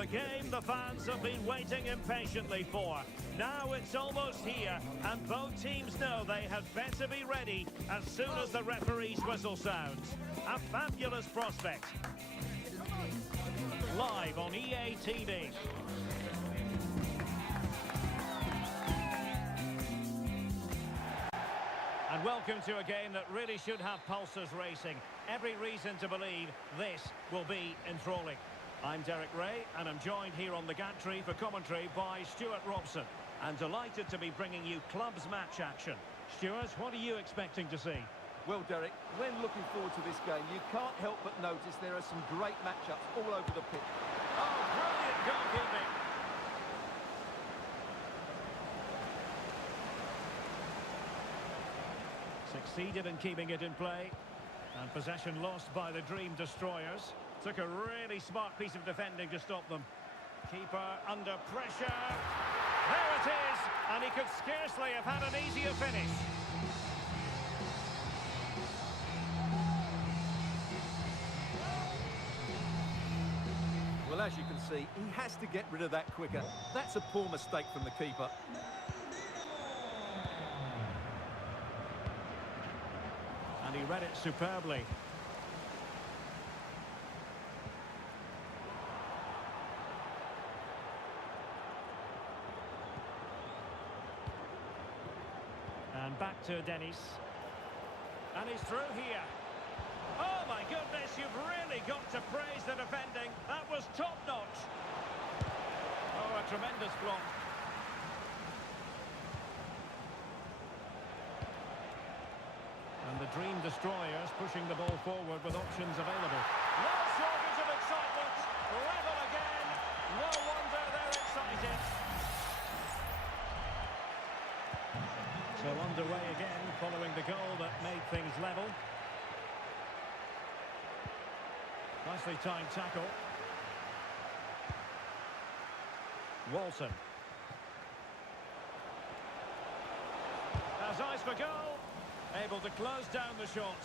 The game the fans have been waiting impatiently for. Now it's almost here, and both teams know they had better be ready as soon as the referee's whistle sounds. A fabulous prospect. Live on EA TV. And welcome to a game that really should have pulses racing. Every reason to believe this will be enthralling. I'm Derek Ray, and I'm joined here on the gantry for commentary by Stuart Robson. And delighted to be bringing you clubs match action. Stuart, what are you expecting to see? Well, Derek, when looking forward to this game, you can't help but notice there are some great matchups all over the pitch. Oh, brilliant goalkeeping! Succeeded in keeping it in play. And possession lost by the Dream Destroyers. Took a really smart piece of defending to stop them. Keeper under pressure. There it is! And he could scarcely have had an easier finish. Well, as you can see, he has to get rid of that quicker. That's a poor mistake from the keeper. And he read it superbly. And back to Dennis. And he's through here. Oh my goodness, you've really got to praise the defending. That was top-notch. Oh, a tremendous block. And the Dream Destroyers pushing the ball forward with options available. No shortage of excitement. Level again. No wonder they're excited. So underway again following the goal that made things level. Nicely timed tackle. Walton. Has eyes for goal. Able to close down the shot.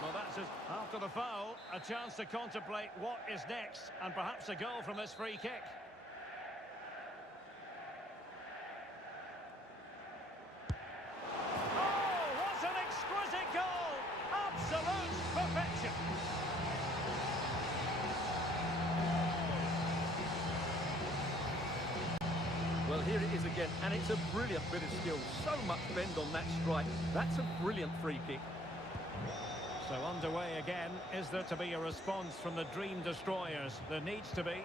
Well, that's it. After the foul, a chance to contemplate what is next, and perhaps a goal from this free kick. Oh, what an exquisite goal! Absolute perfection! Well, here it is again, and it's a brilliant bit of skill. So much bend on that strike. That's a brilliant free kick. So underway again. Is there to be a response from the Dream Destroyers? There needs to be.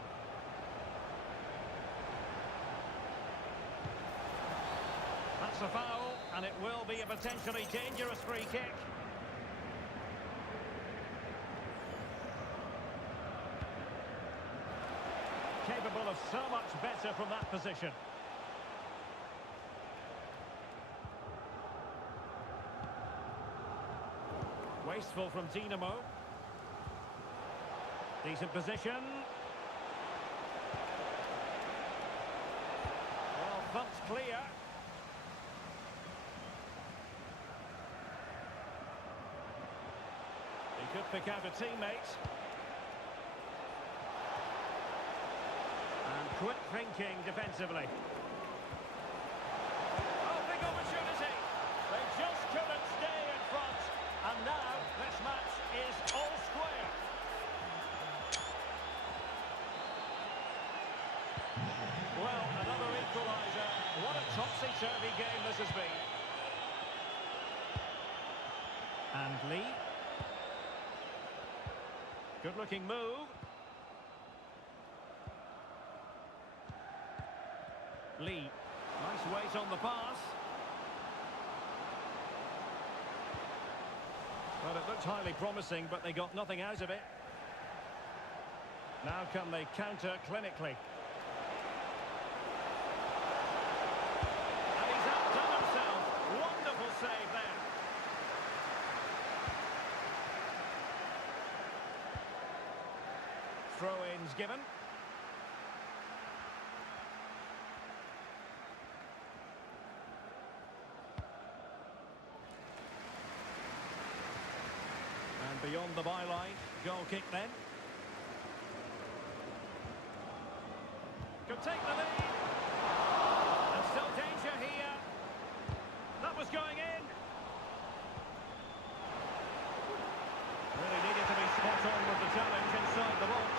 That's a foul, and it will be a potentially dangerous free kick. Capable of so much better from that position. Wasteful from Dinamo. Decent position. Well, thumped clear. He could pick out a teammate. And quick thinking defensively. Oh, big opportunity. They just couldn't stay in front. And now this match is all square. Well, another equaliser. What a topsy-turvy game this has been. And Lee. Good-looking move. Lee. Nice weight on the pass. Well, it looked highly promising, but they got nothing out of it. Now can they counter clinically? And he's outdone himself. Wonderful save there. Throw-ins given. on the byline. Goal kick then. Could take the lead. And still danger here. That was going in. Really needed to be spot on with the challenge inside the box.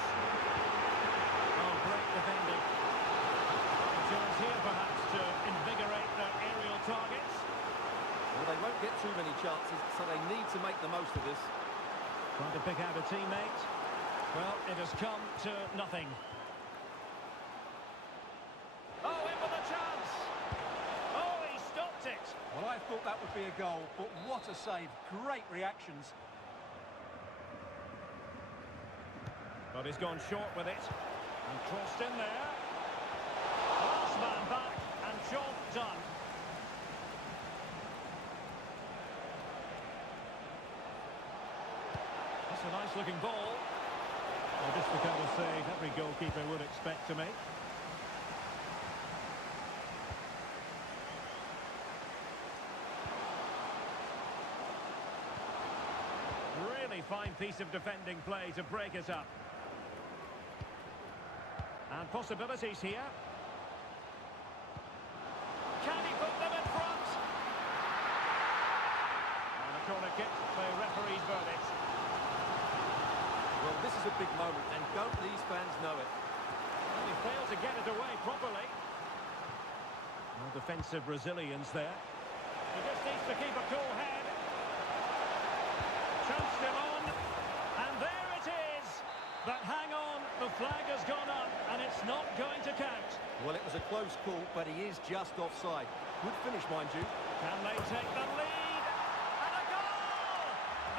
Oh, great defending. A chance here perhaps to invigorate their aerial targets. Well, they won't get too many chances, so they need to make the most of this. Trying to pick out a teammate. Well, it has come to nothing. Oh, in with a chance! Oh, he stopped it! Well, I thought that would be a goal, but what a save. Great reactions. But he's gone short with it. And crossed in there. Last man back, and job done. That's a nice-looking ball. Well, just the kind of save every goalkeeper would expect to make. Really fine piece of defending play to break it up. And possibilities here. Can he put them in front? And a corner kick, the referee's verdict. Well, this is a big moment, and don't these fans know it? And he failed to get it away properly. No defensive resilience there. He just needs to keep a cool head. Chance still on. And there it is. But hang on, the flag has gone up, and it's not going to count. Well, it was a close call, but he is just offside. Good finish, mind you. Can they take the lead? And a goal!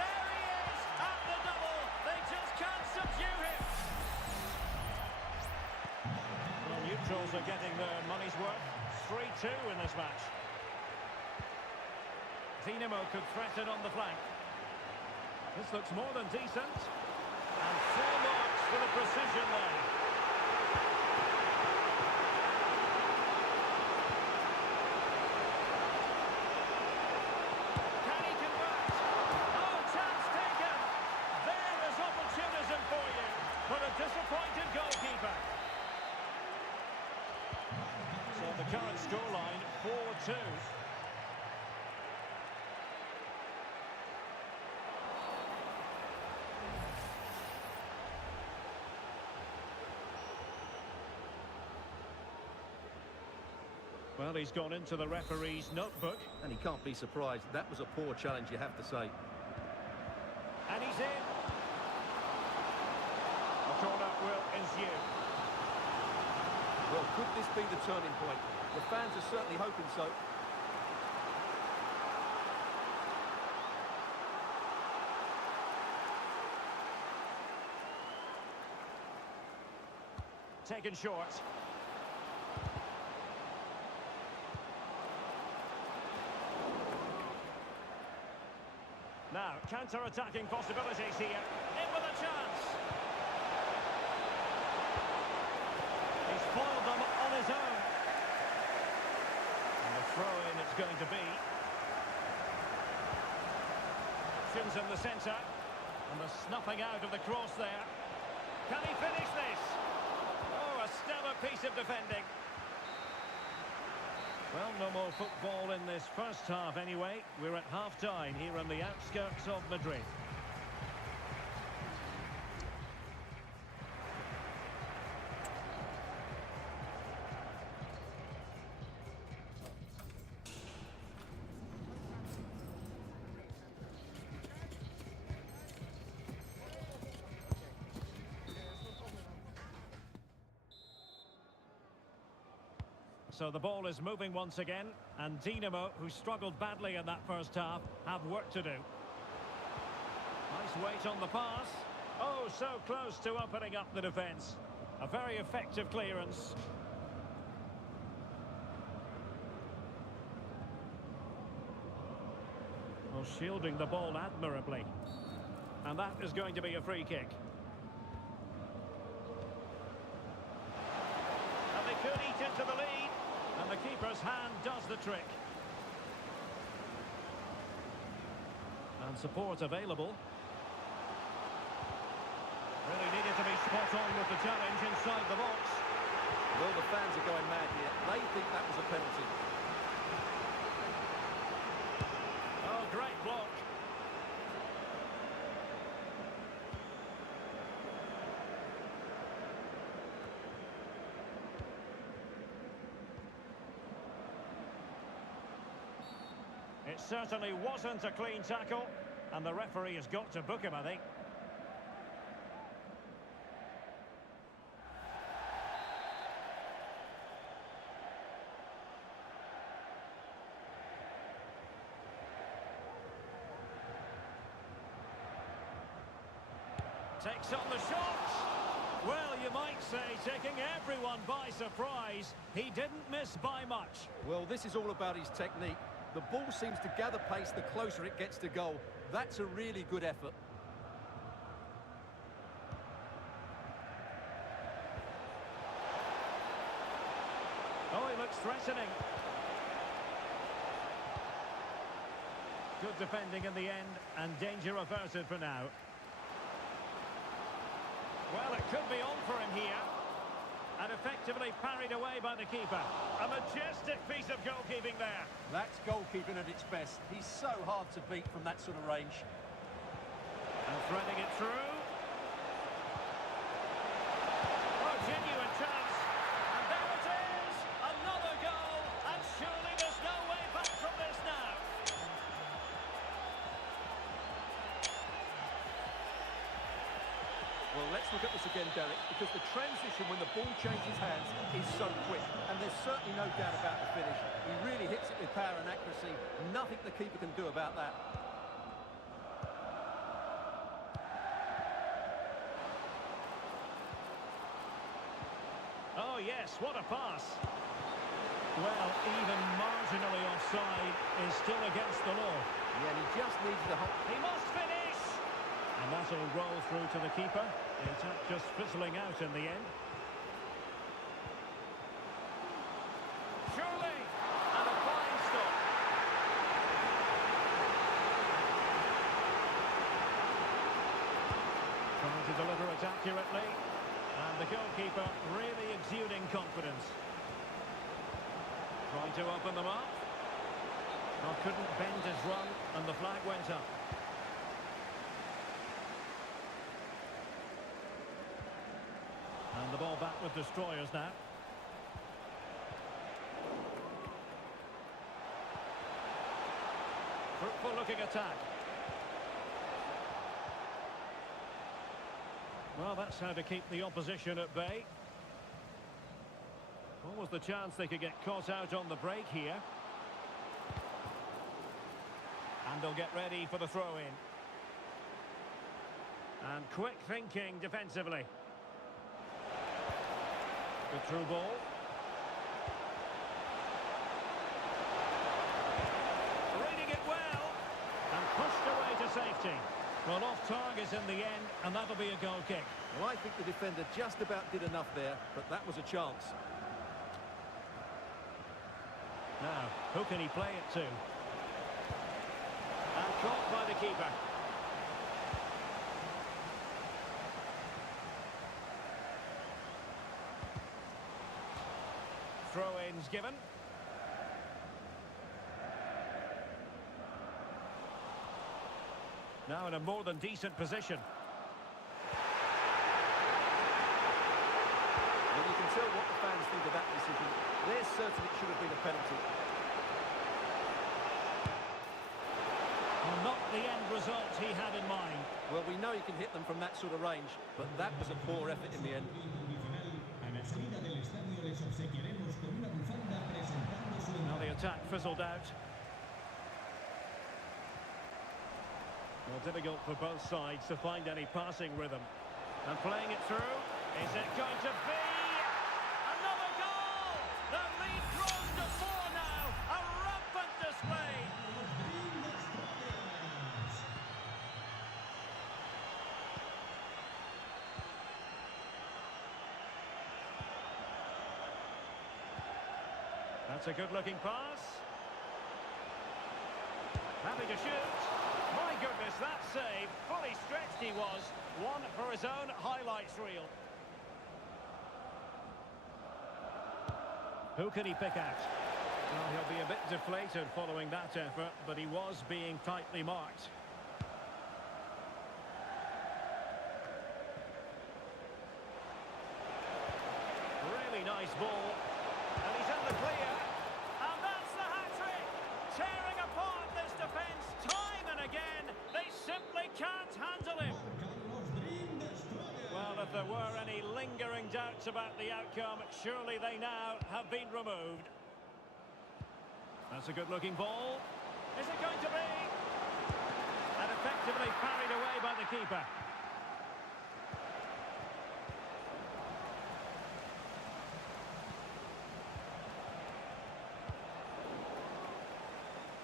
There he is at the double. They just can't subdue him. Well, neutrals are getting their money's worth. 3-2 in this match. Dinamo could threaten on the flank. This looks more than decent. And 4 marks for the precision there. Can he convert? Oh, chance taken. There is opportunism for you. But a disappointed goalkeeper. So the current scoreline, 4-2. Well, he's gone into the referee's notebook. And he can't be surprised. That was a poor challenge, you have to say. And he's in. A corner will ensue. Well, could this be the turning point? The fans are certainly hoping so. Taken short. Now, counter-attacking possibilities here. In with a chance. He's foiled them on his own. And the throw-in it's going to be. Options in the centre. And the snuffing out of the cross there. Can he finish this? Oh, a stellar piece of defending. Well, no more football in this first half anyway. We're at half-time here on the outskirts of Madrid. So the ball is moving once again, and Dinamo, who struggled badly in that first half, have work to do. Nice weight on the pass. Oh, so close to opening up the defence. A very effective clearance. Well, shielding the ball admirably. And that is going to be a free kick. And they could eat into the lead. And the keeper's hand does the trick. And support available. Really needed to be spot on with the challenge inside the box. Well, the fans are going mad here. They think that was a penalty. Oh, great block. It certainly wasn't a clean tackle, and the referee has got to book him, I think. Takes on the shot. Well, you might say taking everyone by surprise. He didn't miss by much. Well, this is all about his technique. The ball seems to gather pace the closer it gets to goal. That's a really good effort. Oh, he looks threatening. Good defending in the end, and danger averted for now. Well, it could be on for him here. And effectively parried away by the keeper. A majestic piece of goalkeeping there. That's goalkeeping at its best. He's so hard to beat from that sort of range. And threading it through. Oh, genuine chance. And there it is! Another goal! And surely there's no way back from this now. Well, let's look at this again, Derek, because the transition when the ball changes hands is so quick. And there's certainly no doubt about the finish. He really hits it with power and accuracy. Nothing the keeper can do about that. Oh, yes, what a pass. Well, even marginally offside is still against the law. Yeah, and he just needs the hop. He must finish! And that'll roll through to the keeper. The attack just fizzling out in the end. Surely! And a fine stop. Trying to deliver it accurately. And the goalkeeper really exuding confidence. Trying to open them up. Well, couldn't bend his run, and the flag went up. And the ball back with destroyers now. Fruitful looking attack. Well, that's how to keep the opposition at bay. What was the chance they could get caught out on the break here? And they'll get ready for the throw-in. And quick thinking defensively. Good through ball. Reading it well. And pushed away to safety. Well, off target in the end, and that'll be a goal kick. Well, I think the defender just about did enough there, but that was a chance. Now, who can he play it to? And caught by the keeper. Throw-ins given. Now in a more than decent position. Well, you can tell what the fans think of that decision. They're certain it should have been a penalty. Well, not the end result he had in mind. Well, we know he can hit them from that sort of range, but that was a poor effort in the end. Now the attack fizzled out. Well, difficult for both sides to find any passing rhythm. And playing it through. Is it going to be another goal? The lead grows to 4 now. A rampant display. That's a good-looking pass. Happy to shoot. My goodness. dangerous, that save. Fully stretched he was. One for his own highlights reel. Who can he pick out? Well, he'll be a bit deflated following that effort, but he was being tightly marked. Really nice ball. And he's in the clear. And that's the hat-trick! Tearing apart this defence time and again. They simply can't handle him. Well, if there were any lingering doubts about the outcome, surely they now have been removed. That's a good-looking ball. Is it going to be? And effectively parried away by the keeper.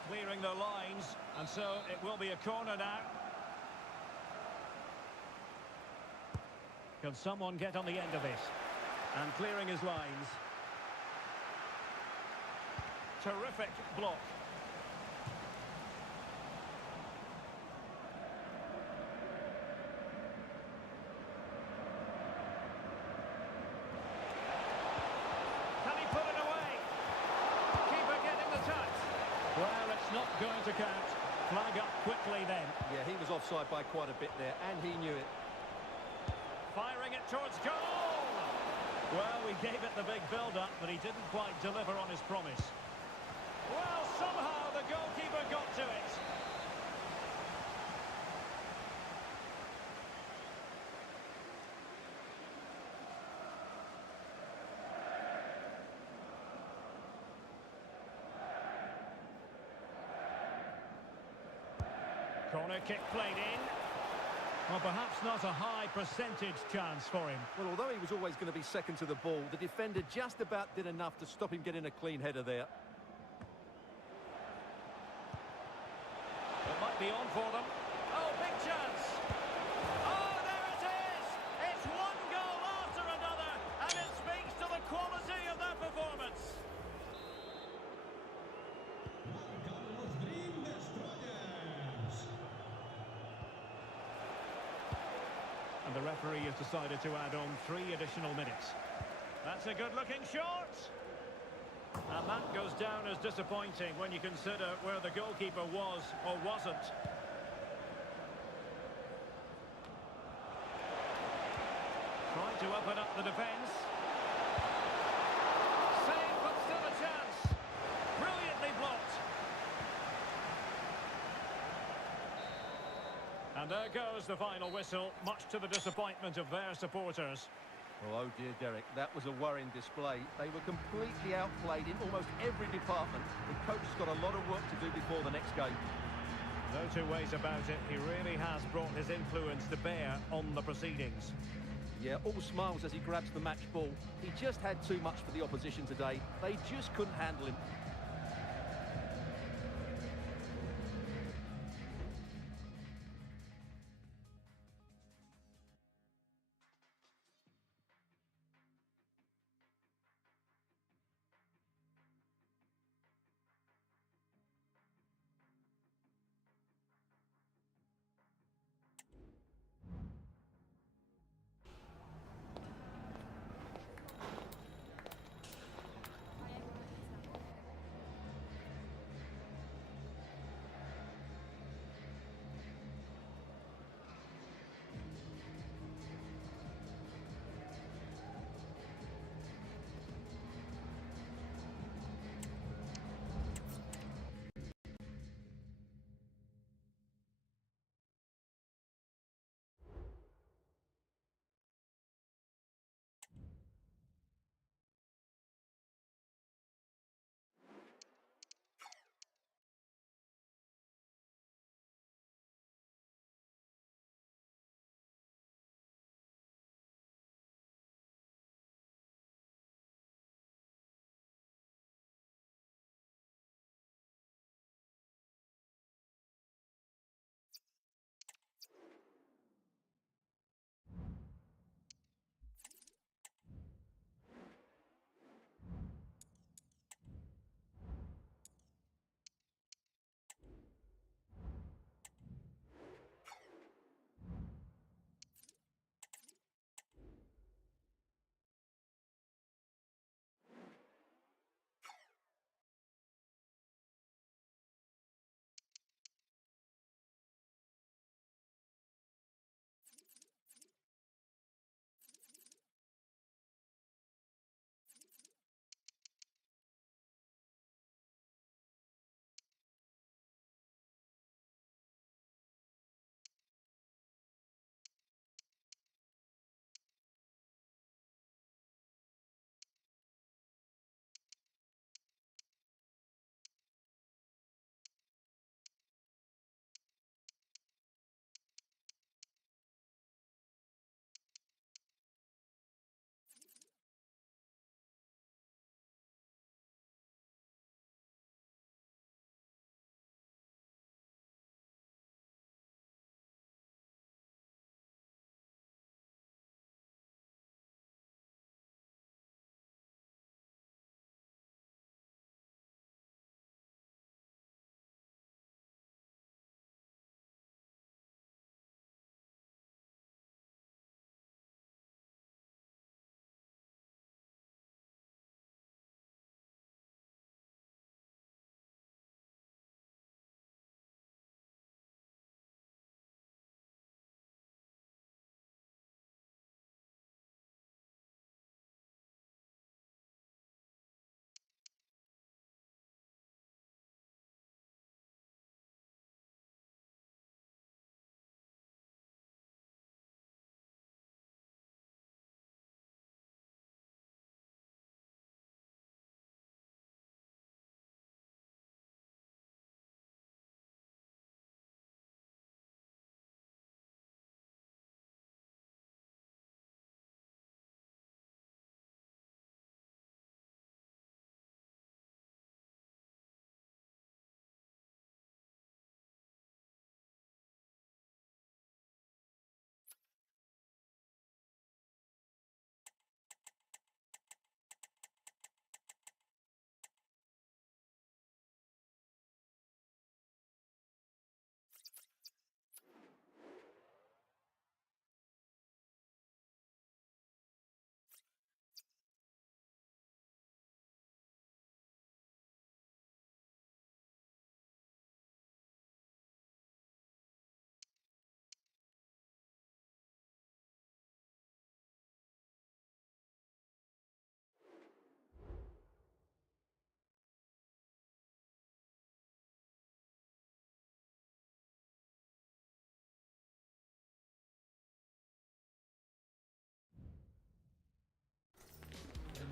Clearing the lines, and so it will be a corner now. Can someone get on the end of this? And clearing his lines. Terrific block. Can he put it away? Keeper getting the touch. Well, it's not going to count. Flag up quickly then. Yeah, he was offside by quite a bit there, and he knew it. Firing it towards goal! Well, we gave it the big build-up, but he didn't quite deliver on his promise. Well, somehow the goalkeeper got to it. Corner kick played in. Well, perhaps not a high percentage chance for him. Well, although he was always going to be second to the ball, the defender just about did enough to stop him getting a clean header there. It might be on for them. Oh, big chance. Oh, there it is. It's one goal after another, and it speaks to the quality of their performance. And the referee has decided to add on 3 additional minutes. That's a good-looking shot. And that goes down as disappointing when you consider where the goalkeeper was or wasn't. Trying to open up the defence. Save, but still a chance. Brilliantly blocked. And there goes the final whistle, much to the disappointment of their supporters. Oh dear, Derek, that was a worrying display. They were completely outplayed in almost every department. The coach has got a lot of work to do before the next game. No two ways about it. He really has brought his influence to bear on the proceedings. Yeah, all smiles as he grabs the match ball. He just had too much for the opposition today. They just couldn't handle him.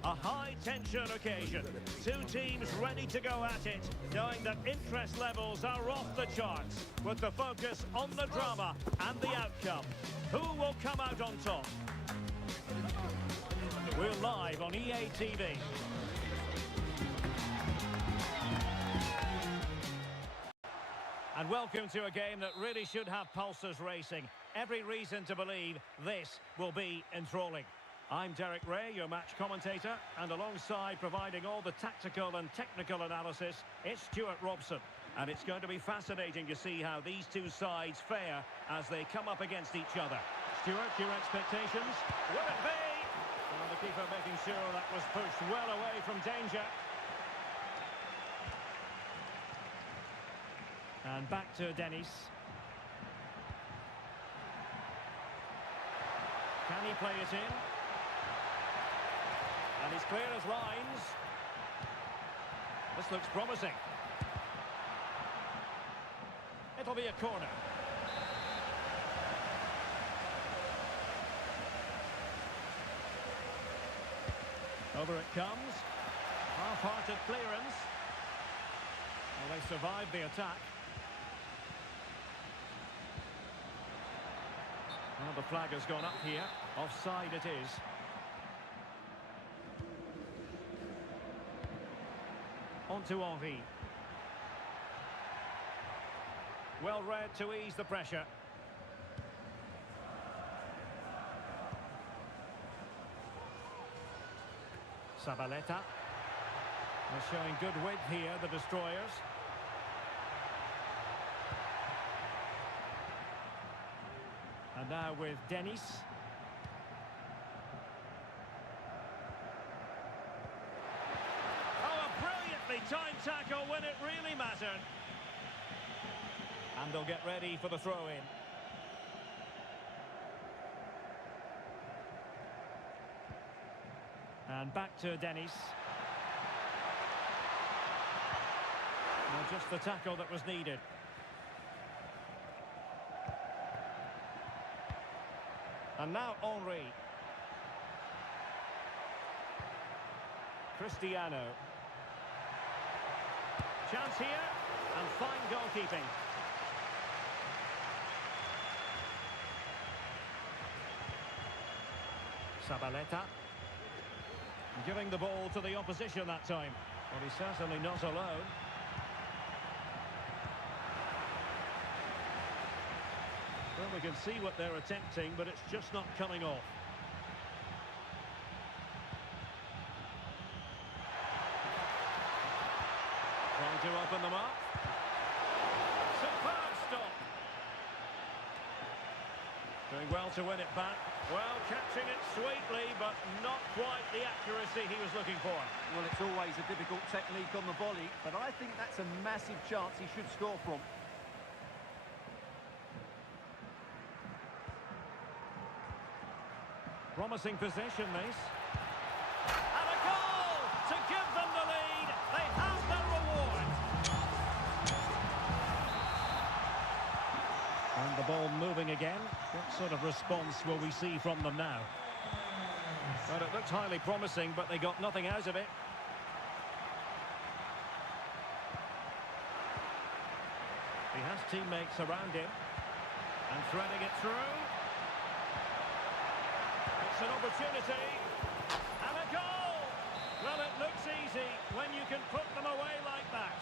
A high-tension occasion. Two teams ready to go at it, knowing that interest levels are off the charts, with the focus on the drama and the outcome. Who will come out on top? We're live on EA TV. And welcome to a game that really should have pulses racing. Every reason to believe this will be enthralling. I'm Derek Ray, your match commentator, and alongside providing all the tactical and technical analysis, it's Stuart Robson. And it's going to be fascinating to see how these two sides fare as they come up against each other. Stuart, your expectations? Will it be? Well, the keeper making sure that was pushed well away from danger. And back to Dennis. Can he play it in? And he's clear as lines. This looks promising. It'll be a corner. Over it comes. Half-hearted clearance. Well, they survived the attack. Well, the flag has gone up here. Offside it is. On to Henry. Well read to ease the pressure. Zabaleta. They're showing good width here, the destroyers. And now with Dennis. Oh, a brilliantly timed tackle when it really mattered. And they'll get ready for the throw-in. And back to Dennis. Well, just the tackle that was needed. And now Henry. Cristiano. Chance here, and fine goalkeeping. Zabaleta. Giving the ball to the opposition that time. Well, he's certainly not alone. Well, we can see what they're attempting, but it's just not coming off. Trying to open them up. Superb stop. Doing well to win it back. Well, catching it sweetly, but not quite the accuracy he was looking for. Well, it's always a difficult technique on the volley, but I think that's a massive chance he should score from. Promising position, this. And a goal to give them the lead. They have their reward. And the ball moving again. What sort of response will we see from them now? Well, it looked highly promising, but they got nothing out of it. He has teammates around him. And threading it through. It's an opportunity, and a goal! Well, it looks easy when you can put them away like that.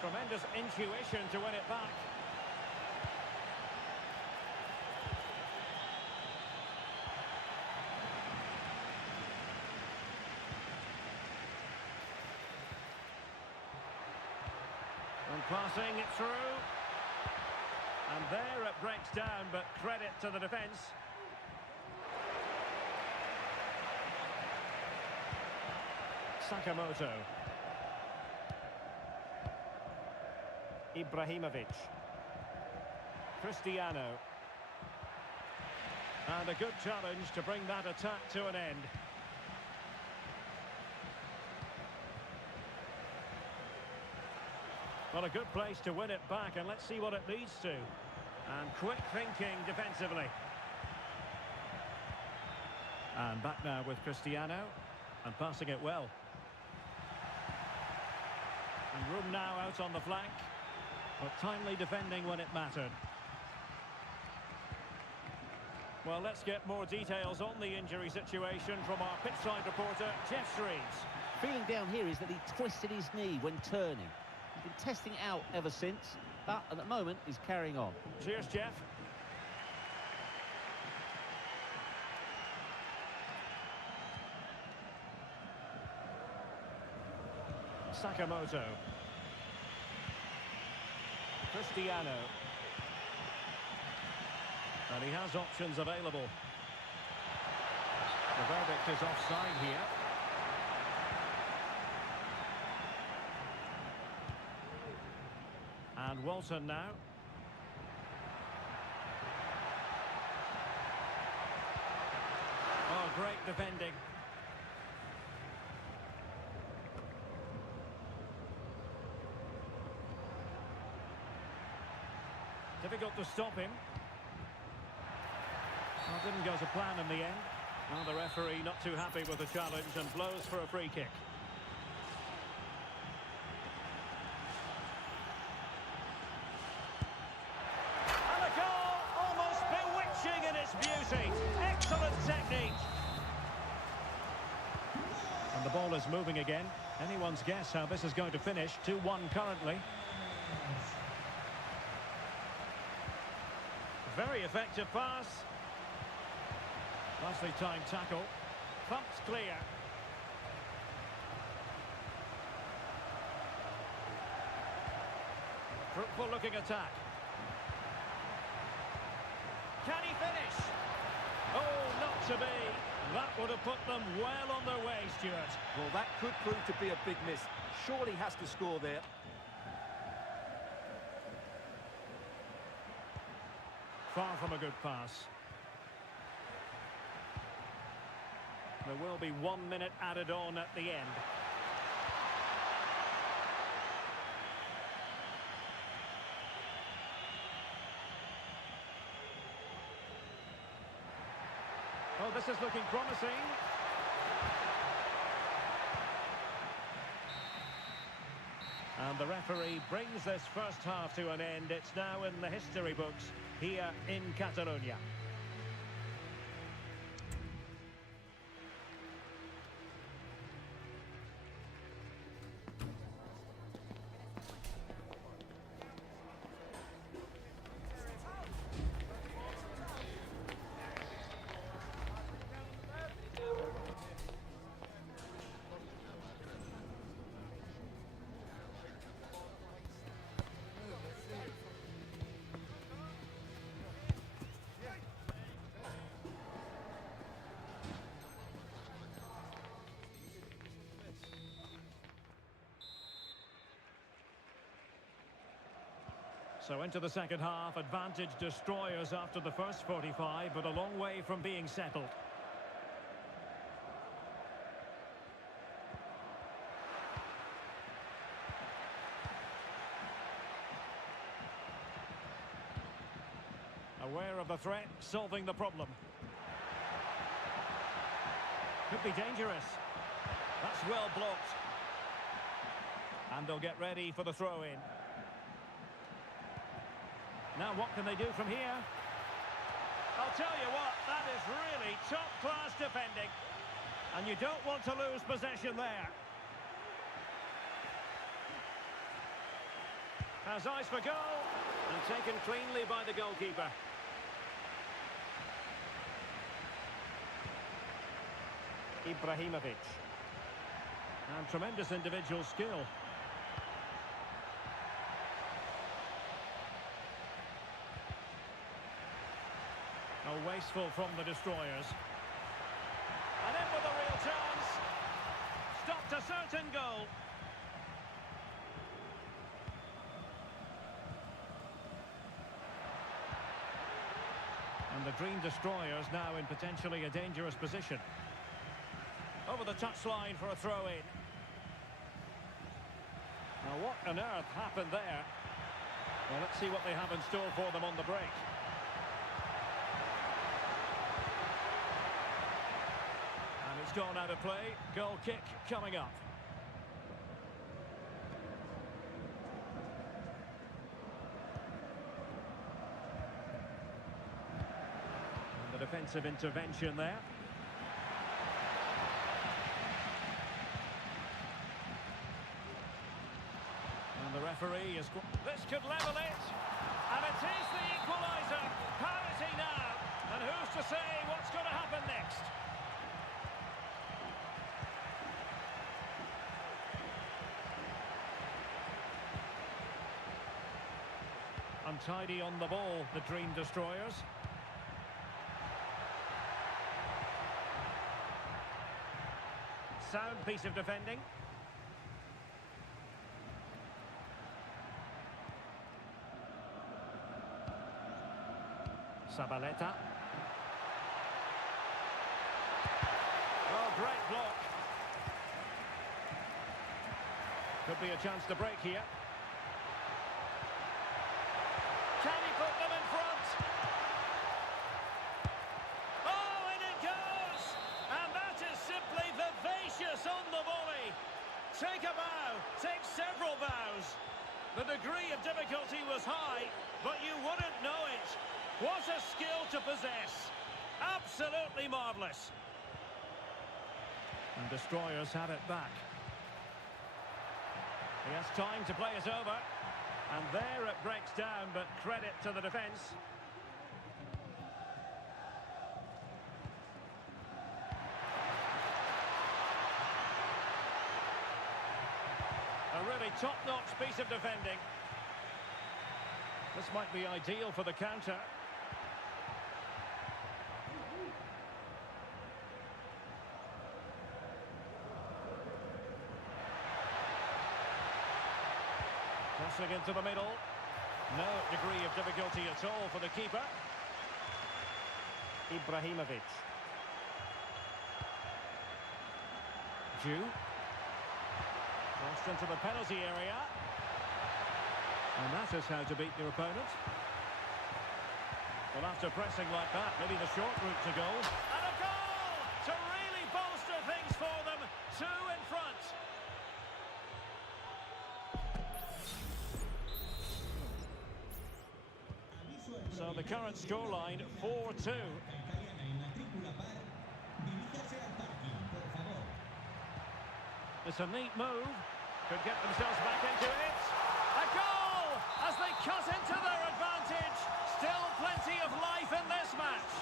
Tremendous intuition to win it back. And passing it through. And there it breaks down, but credit to the defence. Sakamoto. Ibrahimovic. Cristiano. And a good challenge to bring that attack to an end. Well, a good place to win it back, and let's see what it leads to. And quick thinking defensively. And back now with Cristiano. And passing it well. And room now out on the flank. But timely defending when it mattered. Well, let's get more details on the injury situation from our pitchside reporter, Jeff Shreves. Feeling down here is that he twisted his knee when turning. He's been testing it out ever since, but at the moment he's carrying on. Cheers, Jeff. Sakamoto. Cristiano. And he has options available. The verdict is offside here. And Walton now. Oh, great defending. Difficult to stop him. Well, didn't go to plan in the end. Well, the referee not too happy with the challenge and blows for a free kick. And a goal, almost bewitching in its beauty. Excellent technique. And the ball is moving again. Anyone's guess how this is going to finish. 2-1 currently. Very effective pass. Nicely timed tackle. Pumped clear. Fruitful looking attack. Can he finish? Oh, not to be. That would have put them well on their way, Stuart. Well, that could prove to be a big miss. Surely has to score there. Far from a good pass. There will be 1 minute added on at the end. Oh, this is looking promising. And the referee brings this first half to an end. It's now in the history books here in Catalonia. So into the second half, advantage destroyers after the first 45, but a long way from being settled. Aware of the threat, solving the problem. Could be dangerous. That's well blocked. And they'll get ready for the throw-in. Now what can they do from here? I'll tell you what, that is really top-class defending. And you don't want to lose possession there. Has eyes for goal. And taken cleanly by the goalkeeper. Ibrahimovic. And tremendous individual skill. Oh, wasteful from the destroyers. And in with a real chance. Stopped a certain goal. And the Dream Destroyers now in potentially a dangerous position. Over the touchline for a throw-in. Now what on earth happened there? Well, let's see what they have in store for them on the break. It's gone out of play. Goal kick coming up. And the defensive intervention there. And the referee is... This could level it. And it is the equaliser. Parity now. And who's to say what's going to happen next? Untidy on the ball, the Dream Destroyers. Sound piece of defending. Sabaleta. Oh, great block. Could be a chance to break here. Can he put them in front? Oh, and it goes! And that is simply vivacious on the volley. Take a bow, take several bows. The degree of difficulty was high, but you wouldn't know it. What a skill to possess. Absolutely marvellous. And Destroyers have it back. He has time to play it over. And there it breaks down, but credit to the defence. A really top-notch piece of defending. This might be ideal for the counter. Crossing into the middle. No degree of difficulty at all for the keeper. Ibrahimovic. Jew. Crossed into the penalty area. And that is how to beat your opponent. Well, after pressing like that, maybe the short route to goal. And a goal to really bolster things for them. Two in front. So the current scoreline, 4-2. It's a neat move. Could get themselves back into it. A goal as they cut into their advantage. Still plenty of life in this match.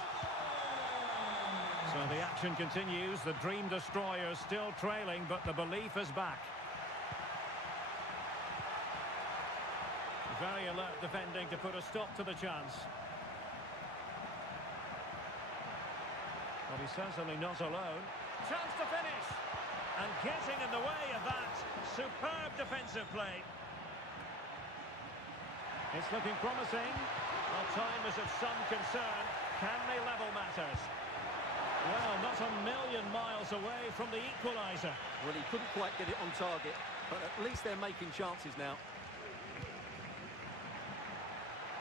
So the action continues. The Dream Destroyers still trailing, but the belief is back. Very alert defending to put a stop to the chance. But he's certainly not alone. Chance to finish. And getting in the way of that. Superb defensive play. It's looking promising. Well, time is of some concern. Can they level matters? Well, not a million miles away from the equaliser. Well, he couldn't quite get it on target, but at least they're making chances now.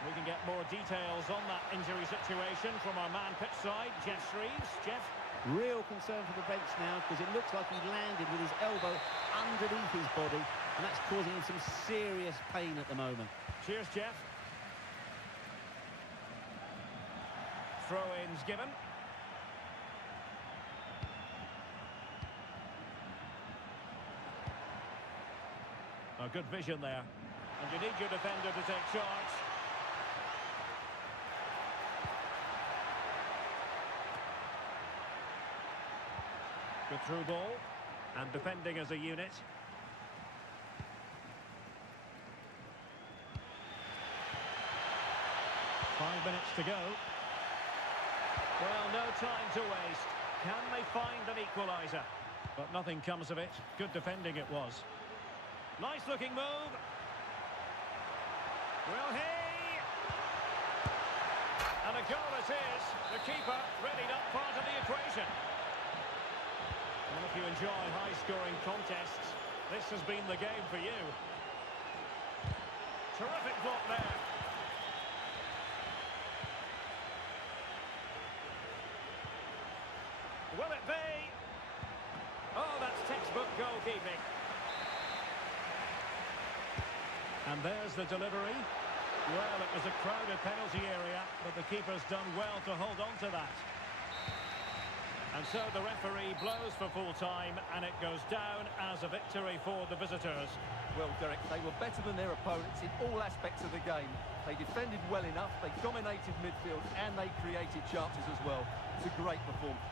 We can get more details on that injury situation from our man pitch side, Jeff Shreves. Jeff? Real concern for the bench now, because it looks like he landed with his elbow underneath his body, and that's causing him some serious pain at the moment. Cheers, Jeff. Throw-ins given. A good vision there. And you need your defender to take charge. Good through ball. And defending as a unit. Five minutes to go. Well, no time to waste. Can they find an equaliser? But nothing comes of it. Good defending it was. Nice looking move. Will he? And a goal it is. The keeper readied up part of the equation. And if you enjoy high-scoring contests, this has been the game for you. Terrific block there. Will it be? And there's the delivery. Well, it was a crowded penalty area, but the keeper's done well to hold on to that. And so the referee blows for full time, and it goes down as a victory for the visitors. Well, Derek, they were better than their opponents in all aspects of the game. They defended well enough, they dominated midfield, and they created chances as well. It's a great performance.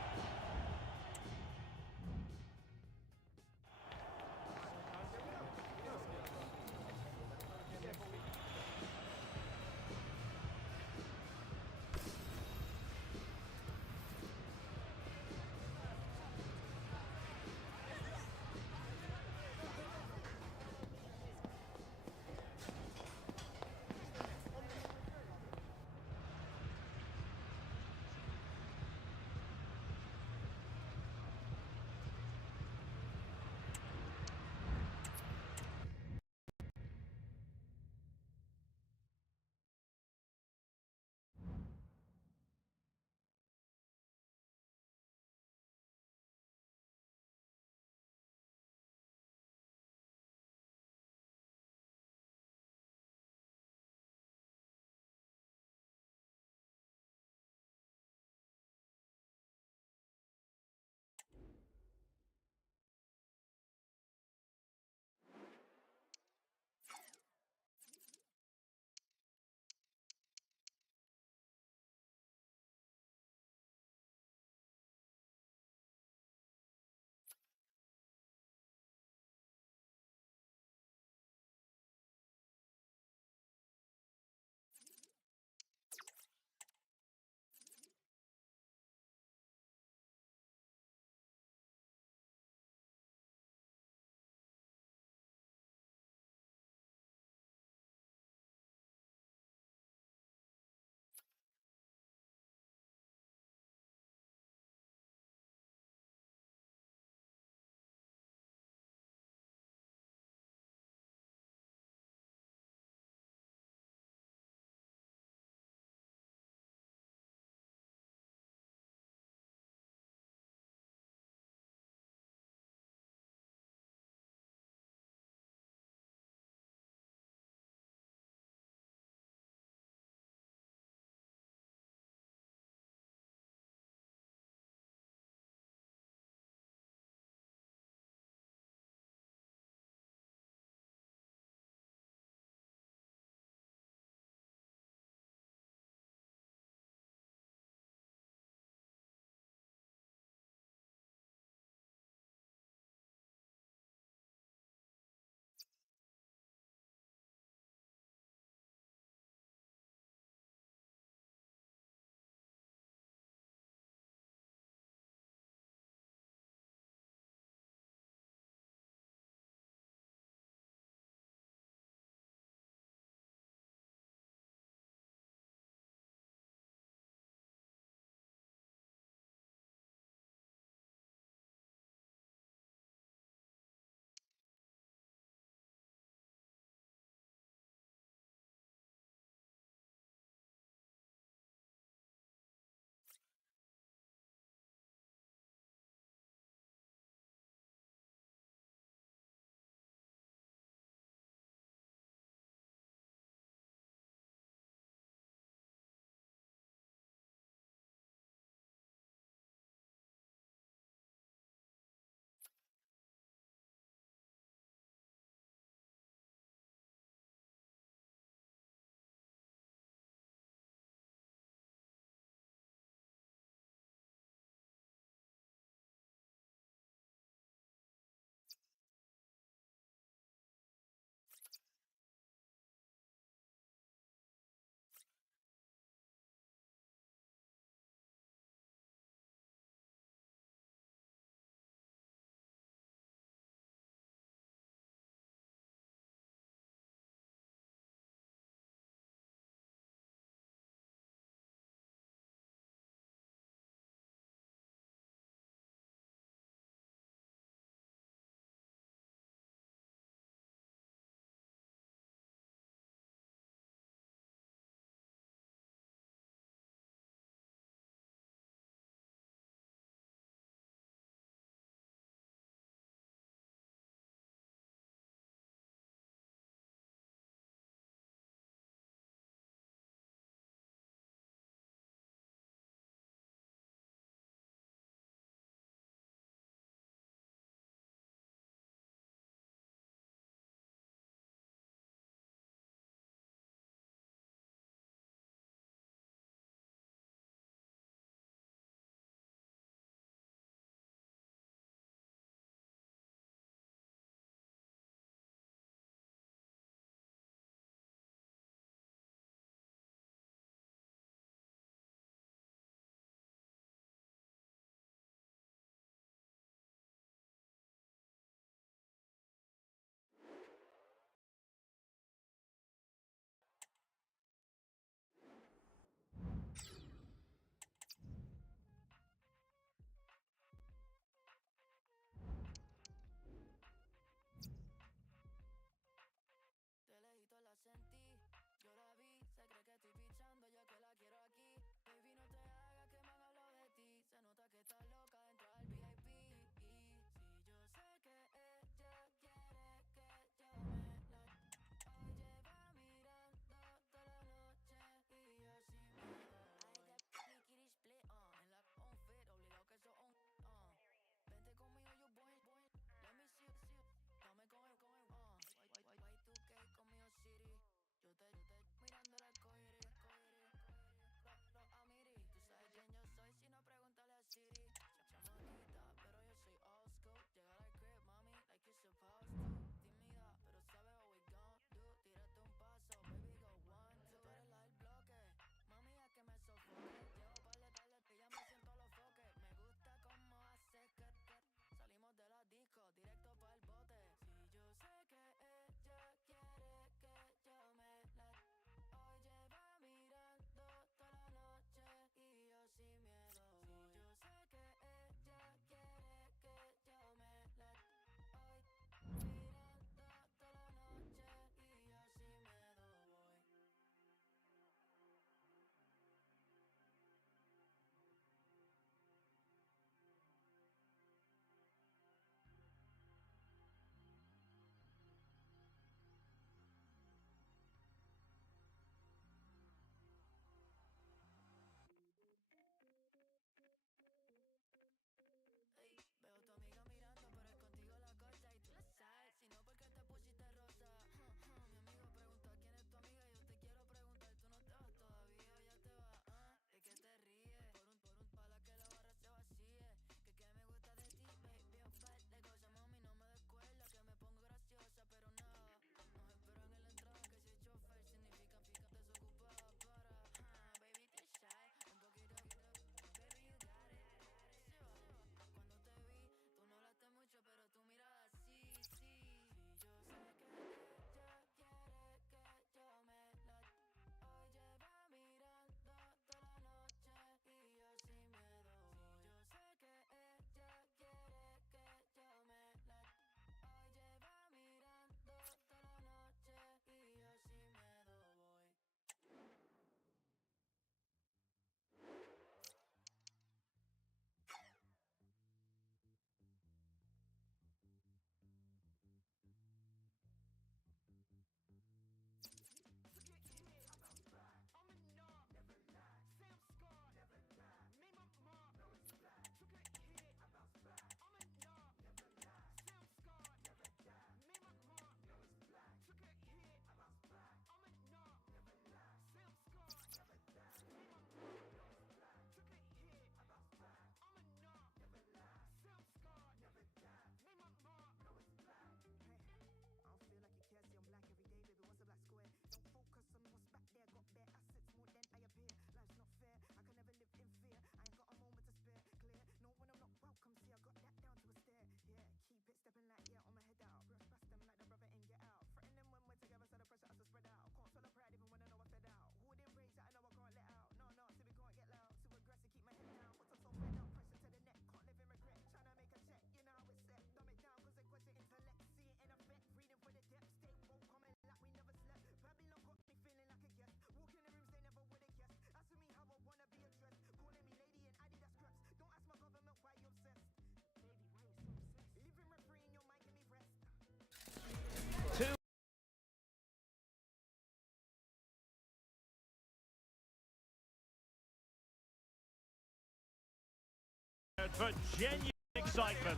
for genuine excitement.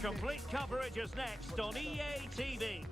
Complete coverage is next on EA TV.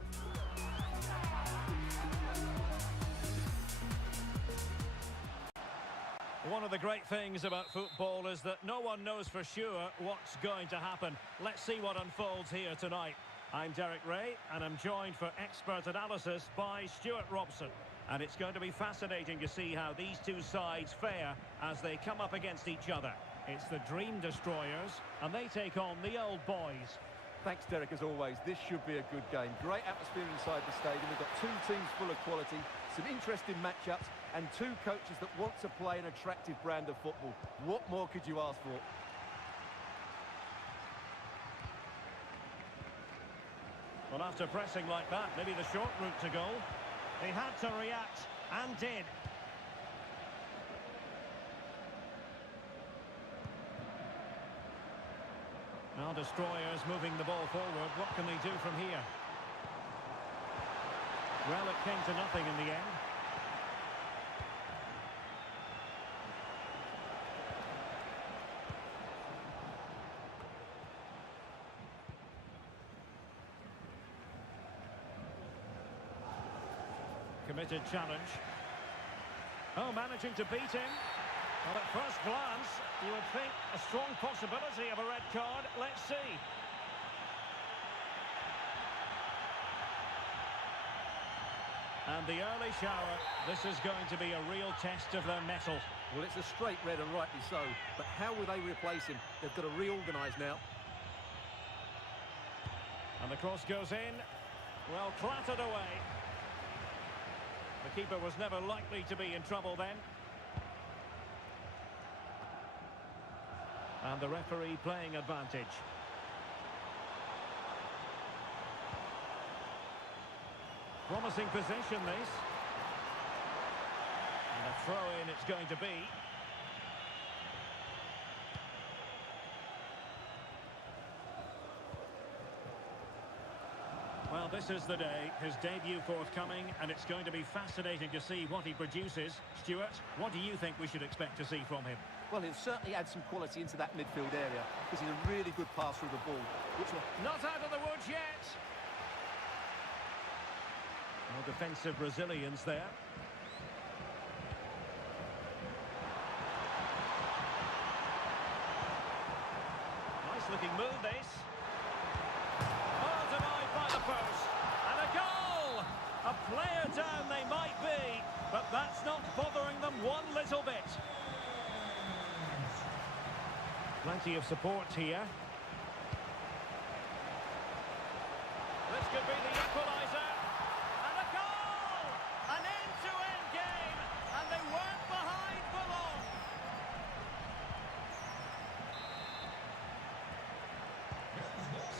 One of the great things about football is that no one knows for sure what's going to happen. Let's see what unfolds here tonight. I'm Derek Ray, and I'm joined for expert analysis by Stuart Robson. And it's going to be fascinating to see how these two sides fare as they come up against each other. It's the Dream Destroyers, and they take on the Old Boys. Thanks, Derek, as always. This should be a good game. Great atmosphere inside the stadium. We've got two teams full of quality, some interesting matchups, and two coaches that want to play an attractive brand of football. What more could you ask for? Well, after pressing like that, maybe the short route to goal. He had to react, and did. Now Destroyers moving the ball forward. What can they do from here? Well, it came to nothing in the end. Committed challenge. Oh, managing to beat him. Well, at first glance, you would think a strong possibility of a red card. Let's see. And the early shower. This is going to be a real test of their mettle. Well, it's a straight red, and rightly so. But how will they replace him? They've got to reorganise now. And the cross goes in. Well, clattered away. The keeper was never likely to be in trouble then. And the referee playing advantage. Promising possession, this. And a throw-in it's going to be. Well, this is the day, his debut forthcoming, and it's going to be fascinating to see what he produces. Stuart, what do you think we should expect to see from him? Well, he'll certainly add some quality into that midfield area, because he's a really good passer of the ball. Which will... Not out of the woods yet! No defensive resilience there. Nice looking move, this. Oh, denied by the post. And a goal! A player down they might be, but that's not bothering them one little bit. Plenty of support here. This could be the equaliser. And a goal! An end-to-end game, and they weren't behind for long.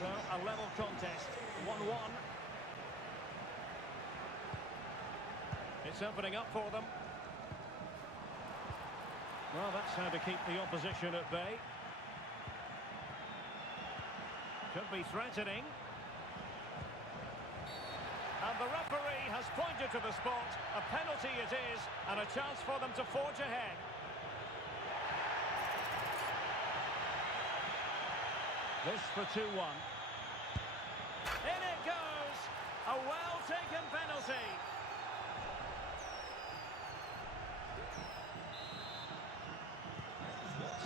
So, a level contest, 1-1. It's opening up for them. Well, that's how to keep the opposition at bay. Could be threatening. And the referee has pointed to the spot. A penalty it is, and a chance for them to forge ahead. This for 2-1. In it goes! A well-taken penalty.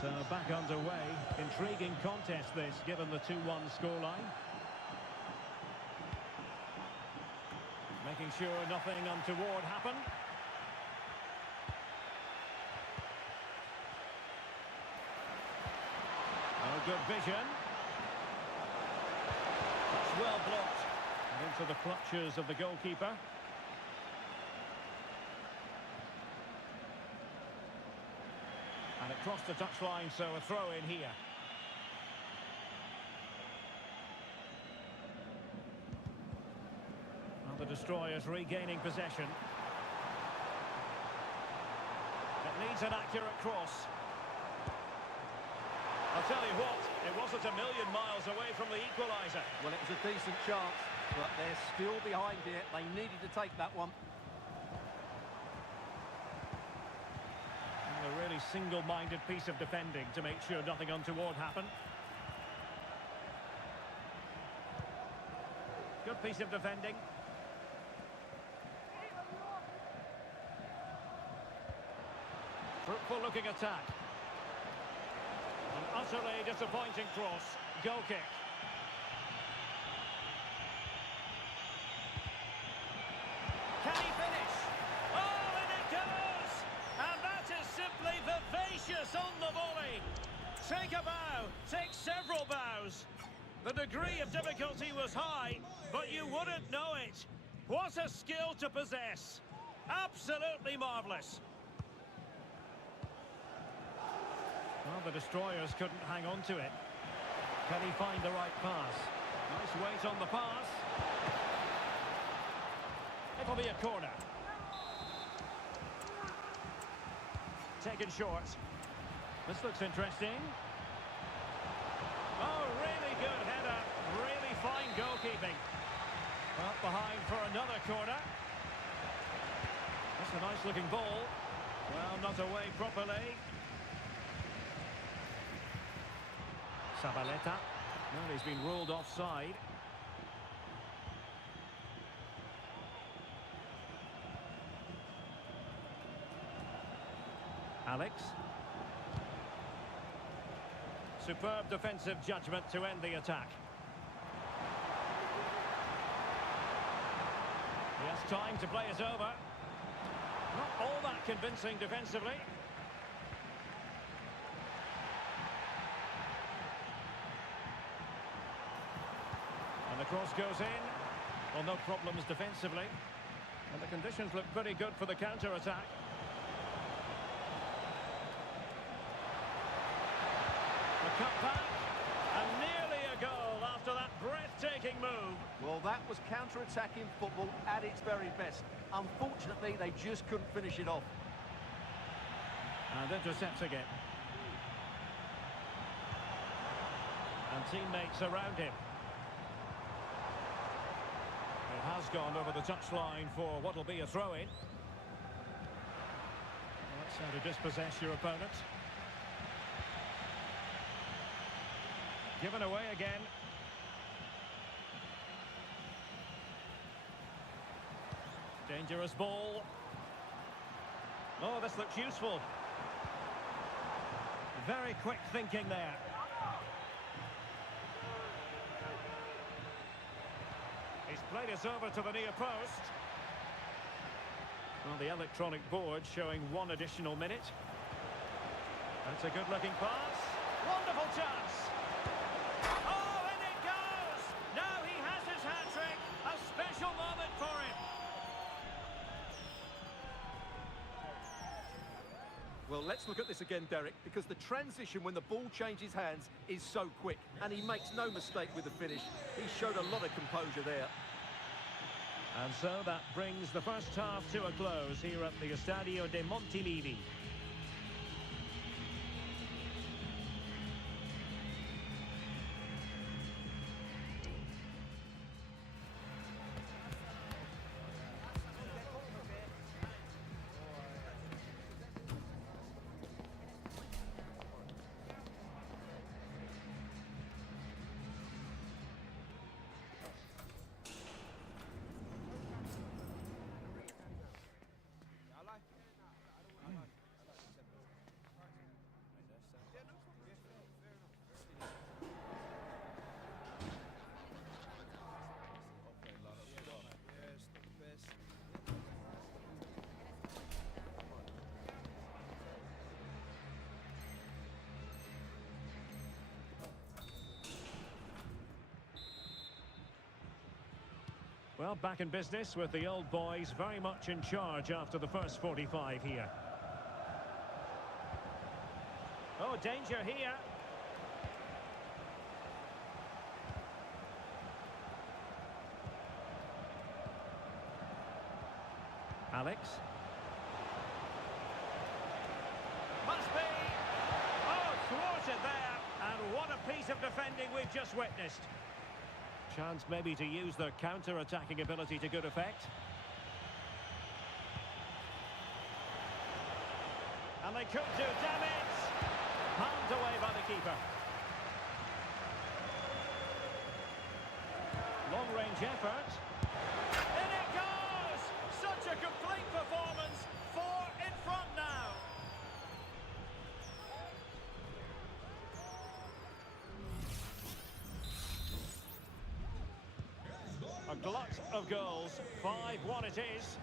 So back underway. Intriguing contest this, given the 2-1 scoreline. Making sure nothing untoward happened. Oh, good vision. That's well blocked. And into the clutches of the goalkeeper. And it crossed the touchline, so a throw in here. Well, the Destroyers regaining possession. It needs an accurate cross. I'll tell you what, it wasn't a million miles away from the equaliser. Well, it was a decent chance, but they're still behind here. They needed to take that one. A really single-minded piece of defending to make sure nothing untoward happened. Good piece of defending. Fruitful looking attack. An utterly disappointing cross. Goal kick. Can he finish? Oh, and it goes! And that is simply vivacious on the volley. Take a bow, take several bows. The degree of difficulty was high, but you wouldn't know it. What a skill to possess. Absolutely marvellous. Well, the destroyers couldn't hang on to it. Can he find the right pass? Nice weight on the pass. It'll be a corner. Taken short. This looks interesting. Oh, really good header. Really fine goalkeeping. Well, behind for another corner. That's a nice looking ball. Well, not away properly. Sabaleta. Well, he's been ruled offside. Alex. Superb defensive judgment to end the attack. He has time to play it over. Not all that convincing defensively. And the cross goes in. Well, no problems defensively. And the conditions look pretty good for the counter-attack. The cut back. And nearly a goal after that breathtaking move. Well, that was counter-attacking football at its very best. Unfortunately, they just couldn't finish it off. And intercepts again. And teammates around him. It has gone over the touchline for what will be a throw-in. Well, that's how to dispossess your opponent. Given away again. Dangerous ball. Oh, this looks useful. Very quick thinking there. He's played it over to the near post. Well, the electronic board showing 1 additional minute. That's a good-looking pass. Wonderful chance. Oh, and it goes! Now he has his hat-trick. A special moment for him. Well, let's look at this again, Derek, because the transition when the ball changes hands is so quick, and he makes no mistake with the finish. He showed a lot of composure there. And so that brings the first half to a close here at the Estadio de Montilivi. Well, back in business with the old boys very much in charge after the first 45 here. Oh, danger here. Alex. Must be. Oh, thwarted there. And what a piece of defending we've just witnessed. Chance maybe to use their counter-attacking ability to good effect. And And they could do damage. Palmed away by the keeper. Long-range effort. In it goes! Such a complete performance. 4 in front now. A glut of goals. 5-1 it is.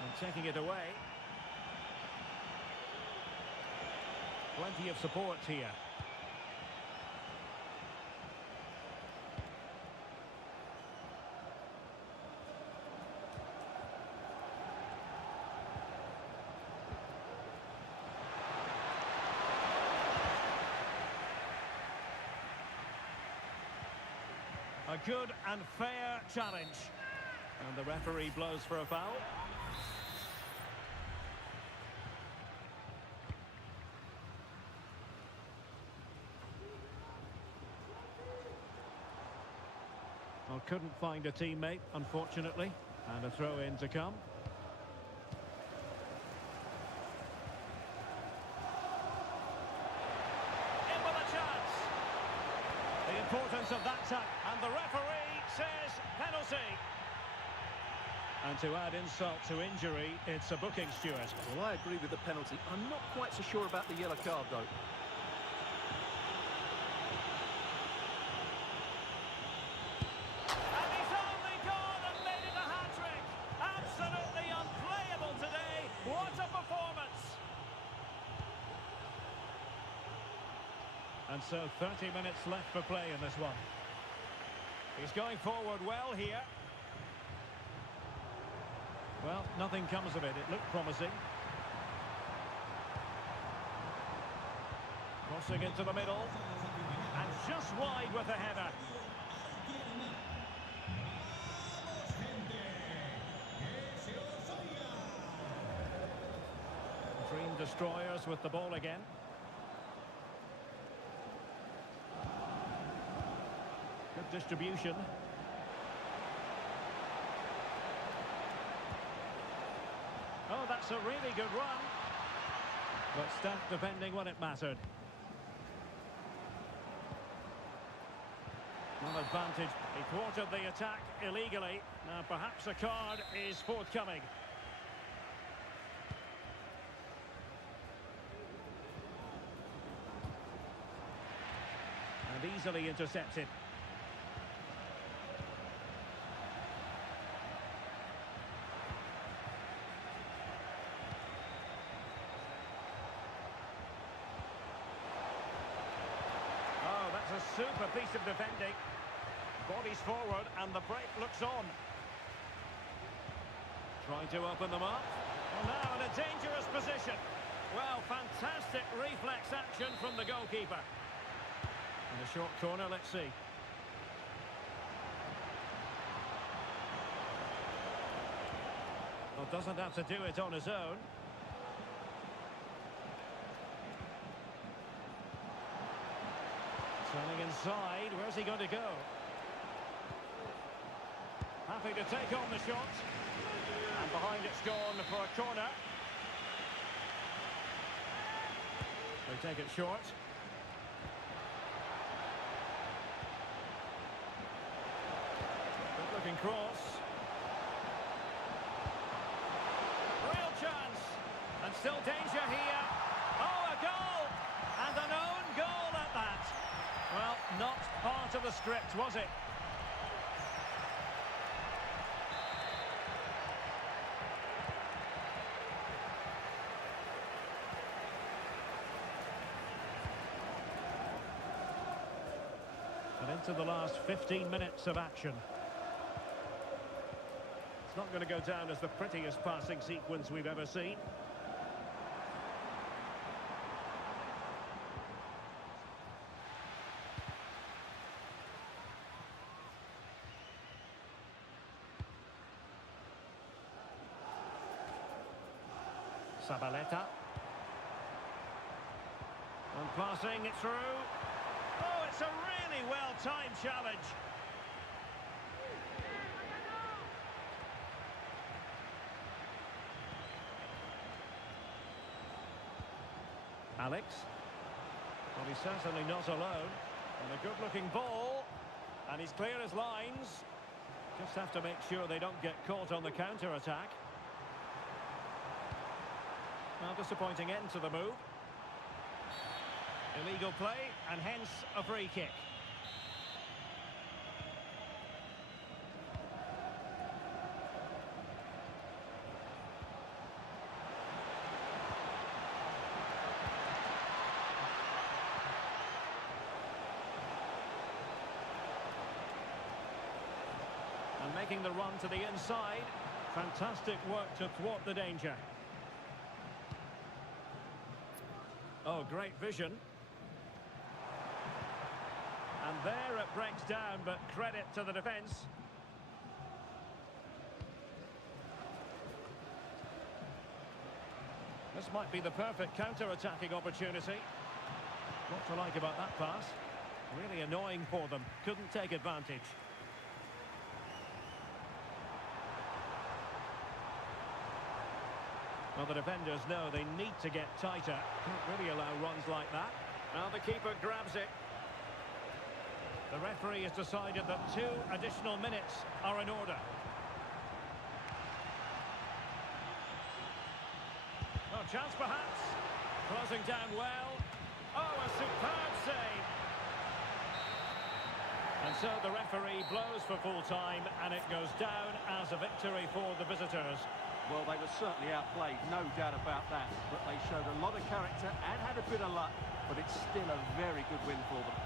And taking it away. Plenty of support here. A good and fair challenge. And the referee blows for a foul. Well, couldn't find a teammate, unfortunately. And a throw-in to come. In with a chance. The importance of that tackle. And the referee says penalty. And to add insult to injury, it's a booking, Stuart. Well, I agree with the penalty. I'm not quite so sure about the yellow card, though. And he's only gone and made it a hat-trick. Absolutely unplayable today. What a performance. And so 30 minutes left for play in this one. He's going forward well here. Well, nothing comes of it. It looked promising. Crossing into the middle. And just wide with the header. Dream destroyers with the ball again. Good distribution. Oh, that's a really good run. But staff defending when it mattered. Well, advantage. He thwarted the attack illegally. Now, perhaps a card is forthcoming. And easily intercepted. A super piece of defending. Bodies forward and the break looks on. Trying to open them up. Well, now in a dangerous position. Well, fantastic reflex action from the goalkeeper. In a short corner, let's see. Well, doesn't have to do it on his own. Turning inside, where's he going to go? Happy to take on the shot. And behind it's gone for a corner. They take it short. Good looking cross. Real chance. And still danger here. Oh, a goal! And an own goal at that. Well, not part of the script, was it? And into the last 15 minutes of action. It's not going to go down as the prettiest passing sequence we've ever seen. Sabaleta. Passing it through. Oh, it's a really well-timed challenge. Alex. Well, he's certainly not alone. And a good-looking ball. And he's clear as lines. Just have to make sure they don't get caught on the counter-attack. Well, disappointing end to the move. Illegal play, and hence a free kick. And making the run to the inside. Fantastic work to thwart the danger. Oh, great vision. And there it breaks down, but credit to the defence. This might be the perfect counter-attacking opportunity. What to like about that pass? Really annoying for them. Couldn't take advantage. Well, the defenders know they need to get tighter. Can't really allow runs like that. Now the keeper grabs it. The referee has decided that 2 additional minutes are in order. Oh, chance perhaps. Closing down well. Oh, a superb save. And so the referee blows for full time, and it goes down as a victory for the visitors. Well, they were certainly outplayed, no doubt about that. But they showed a lot of character and had a bit of luck, but it's still a very good win for them.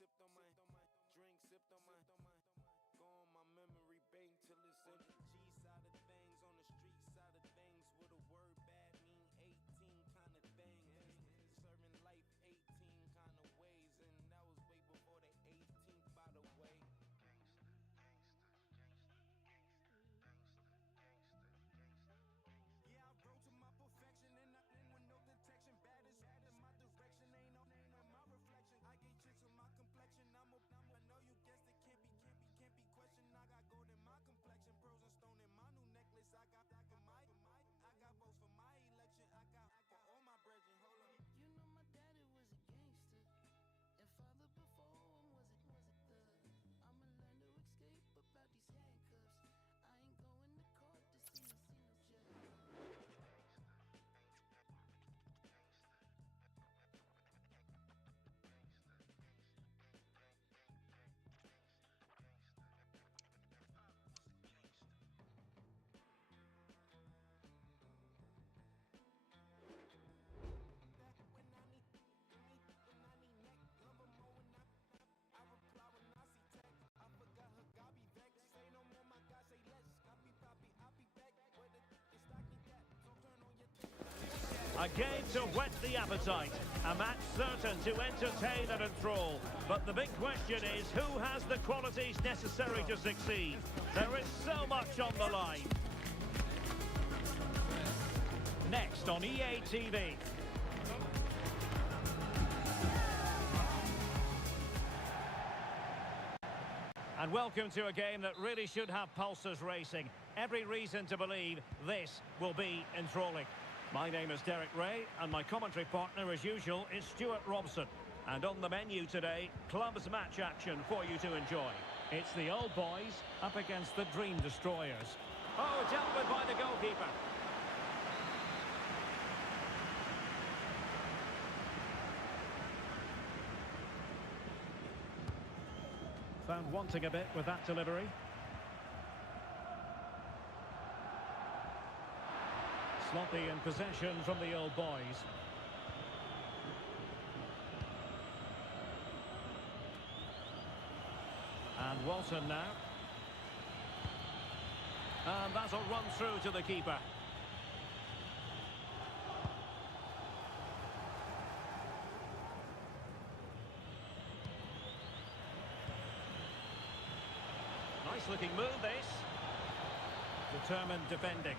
sipped on my drink, sipped on my. Go on my memory bank till it's in the G side of things, on the street side of things. With a word bad mean 18 kind of thing. Serving life 18 kind of ways, and that was way before the 18th, by the way. Yeah, I rode to my perfection and I in with no detection. Bad is in my direction, ain't no name in my reflection. I get chicks with my complexion. I know you guessed it, can't be questioned. I got gold in my complexion, pearls and stone in my new necklace. I got votes for my election. I got for all my brethren. Hold on. You know my daddy was a gangster, and father before him was a thug. I'ma learn to escape about these handcuffs. I ain't going to court to see no judge. A game to whet the appetite, a match certain to entertain and enthrall. But the big question is, who has the qualities necessary to succeed? There is so much on the line. Next on EA TV. And welcome to a game that really should have pulses racing. Every reason to believe this will be enthralling. My name is Derek Ray, and my commentary partner, as usual, is Stuart Robson. And on the menu today, clubs match action for you to enjoy. It's the old boys up against the Dream Destroyers. Oh, dealt with by the goalkeeper. Found wanting a bit with that delivery. Sloppy in possession from the old boys. And Walton now. And that'll run through to the keeper. Nice looking move, this. Determined defending.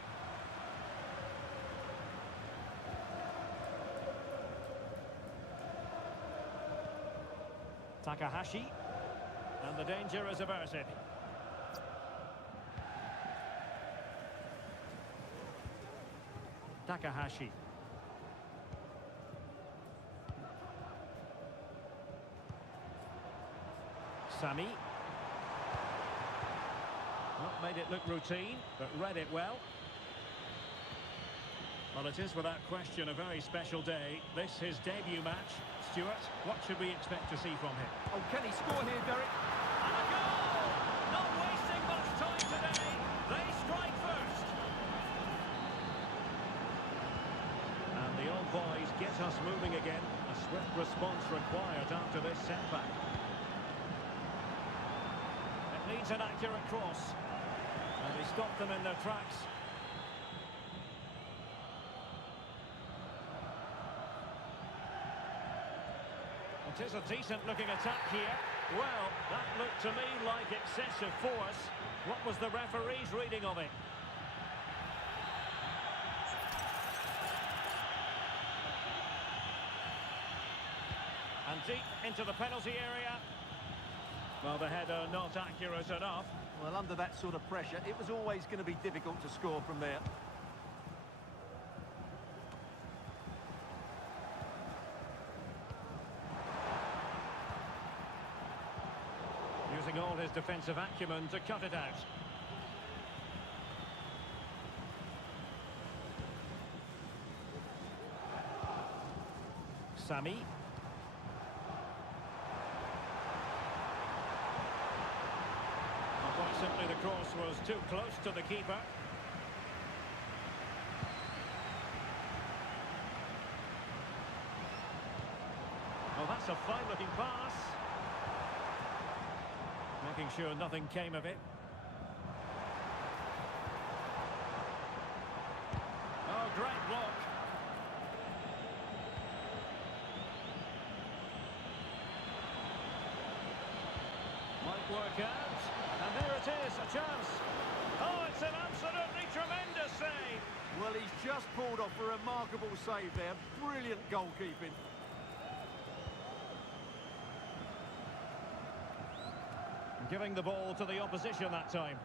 Takahashi, and the danger is averted. Takahashi. Sami. Not made it look routine, but read it well. Well, it is without question a very special day. This his debut match. Stuart, what should we expect to see from him? Oh, can he score here, Derek? And a goal! Not wasting much time today. They strike first. And the old boys get us moving again. A swift response required after this setback. It needs an accurate cross. And they stopped them in their tracks. It is a decent-looking attack here. Well, that looked to me like excessive force. What was the referee's reading of it? And deep into the penalty area. Well, the header not accurate enough. Well, under that sort of pressure, it was always going to be difficult to score from there. Using all his defensive acumen to cut it out. Sami. Quite simply, the cross was too close to the keeper. Oh, that's a fine-looking pass. making sure nothing came of it. Oh, great block. Might work out. And there it is, a chance. Oh, it's an absolutely tremendous save. Well, he's just pulled off a remarkable save there. Brilliant goalkeeping. Giving the ball to the opposition that time.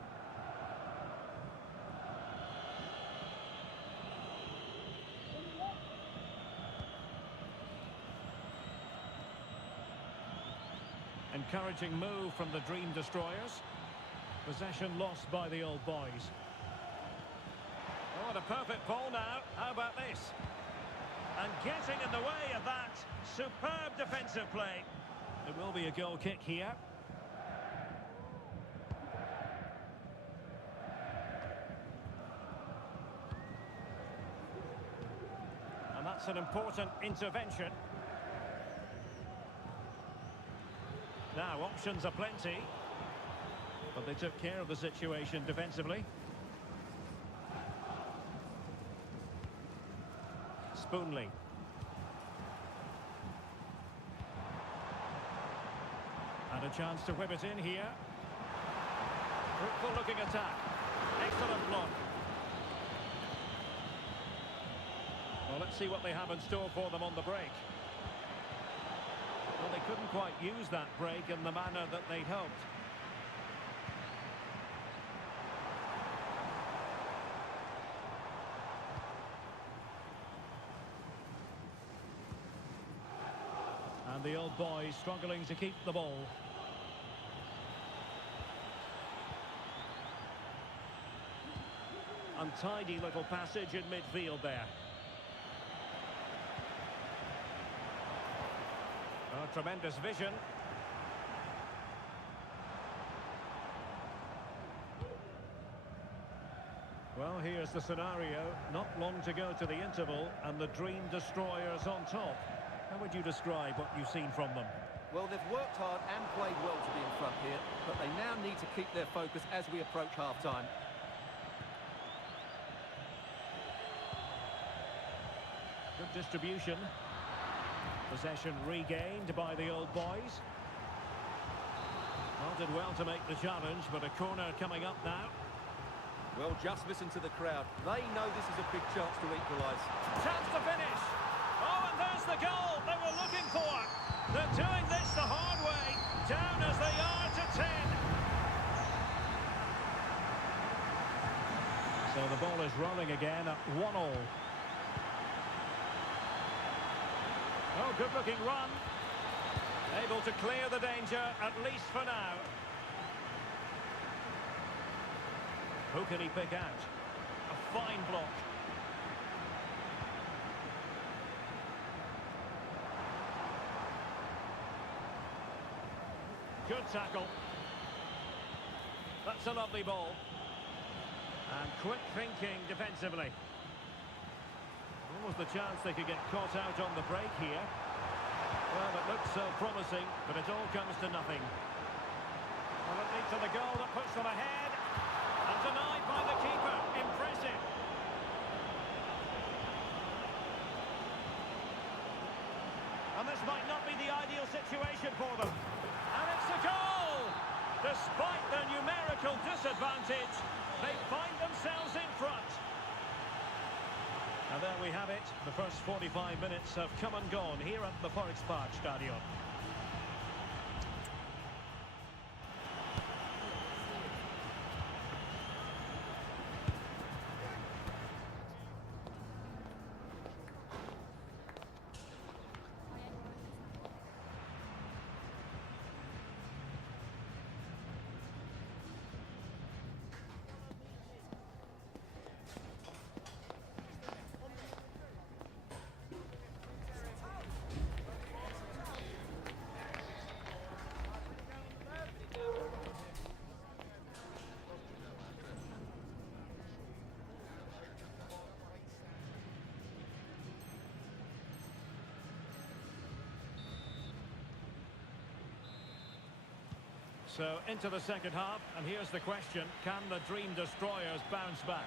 Encouraging move from the Dream Destroyers. Possession lost by the Old Boys. Oh, what a perfect ball now. How about this? And getting in the way of that. Superb defensive play. It will be a goal kick here. And that's an important intervention. Now, options are plenty. But they took care of the situation defensively. Spoonley. And a chance to whip it in here. Fruitful looking attack. Excellent block. Well, let's see what they have in store for them on the break. Well, they couldn't quite use that break in the manner that they'd hoped. And the Old Boys struggling to keep the ball. Untidy little passage in midfield there. Oh, tremendous vision. Well, here's the scenario. Not long to go to the interval, and the Dream Destroyers on top. How would you describe what you've seen from them? Well, they've worked hard and played well to be in front here, but they now need to keep their focus as we approach half-time. Good distribution. Possession regained by the Old Boys. Well, did well to make the challenge, but a corner coming up now. Well, just listen to the crowd. They know this is a big chance to equalise. Chance to finish. Oh, and there's the goal they were looking for. They're doing this the hard way. Down as they are to 10. So the ball is rolling again at 1-1. Oh, good-looking run. Able to clear the danger, at least for now. Who can he pick out? A fine block. Good tackle. That's a lovely ball. And quick thinking defensively. What was the chance they could get caught out on the break here? Well, it looks so promising, but it all comes to nothing. Well, it leads to the goal that puts them ahead. And denied by the keeper. Impressive. And this might not be the ideal situation for them. And it's a goal! Despite their numerical disadvantage, they find themselves in front. And there we have it. The first 45 minutes have come and gone here at the Spartak Stadion. So into the second half, and here's the question: can the Dream Destroyers bounce back?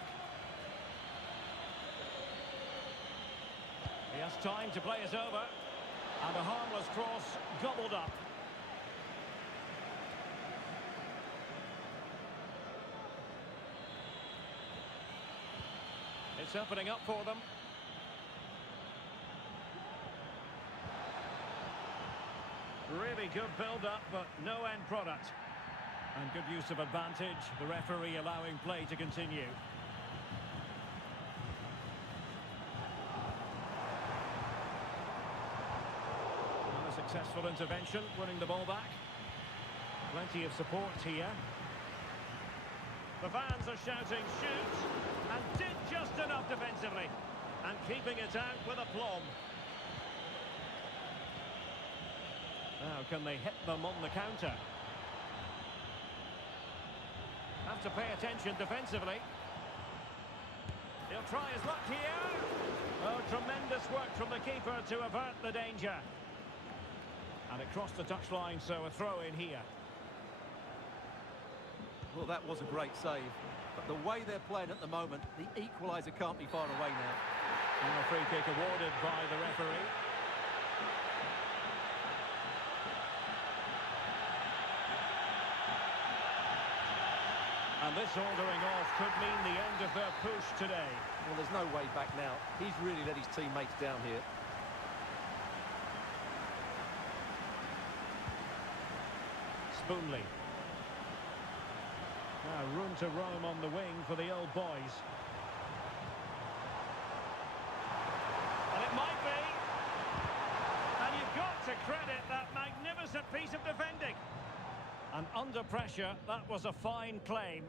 He has time to play it over, and a harmless cross gobbled up. It's opening up for them. Really good build-up, but no end product. And good use of advantage, the referee allowing play to continue. And a successful intervention, winning the ball back. Plenty of support here. The fans are shouting, shoot! And did just enough defensively. And keeping it out with aplomb. Now, can they hit them on the counter? Have to pay attention defensively. He'll try his luck here. Oh, tremendous work from the keeper to avert the danger. And it crossed the touchline, so a throw in here. Well, that was a great save. But the way they're playing at the moment, the equaliser can't be far away now. And a free kick awarded by the referee. And this ordering off could mean the end of their push today. Well, there's no way back now. He's really let his teammates down here. Spoonley. Now room to roam on the wing for the old boys. And it might be. And you've got to credit that magnificent piece of defending. And under pressure, that was a fine claim.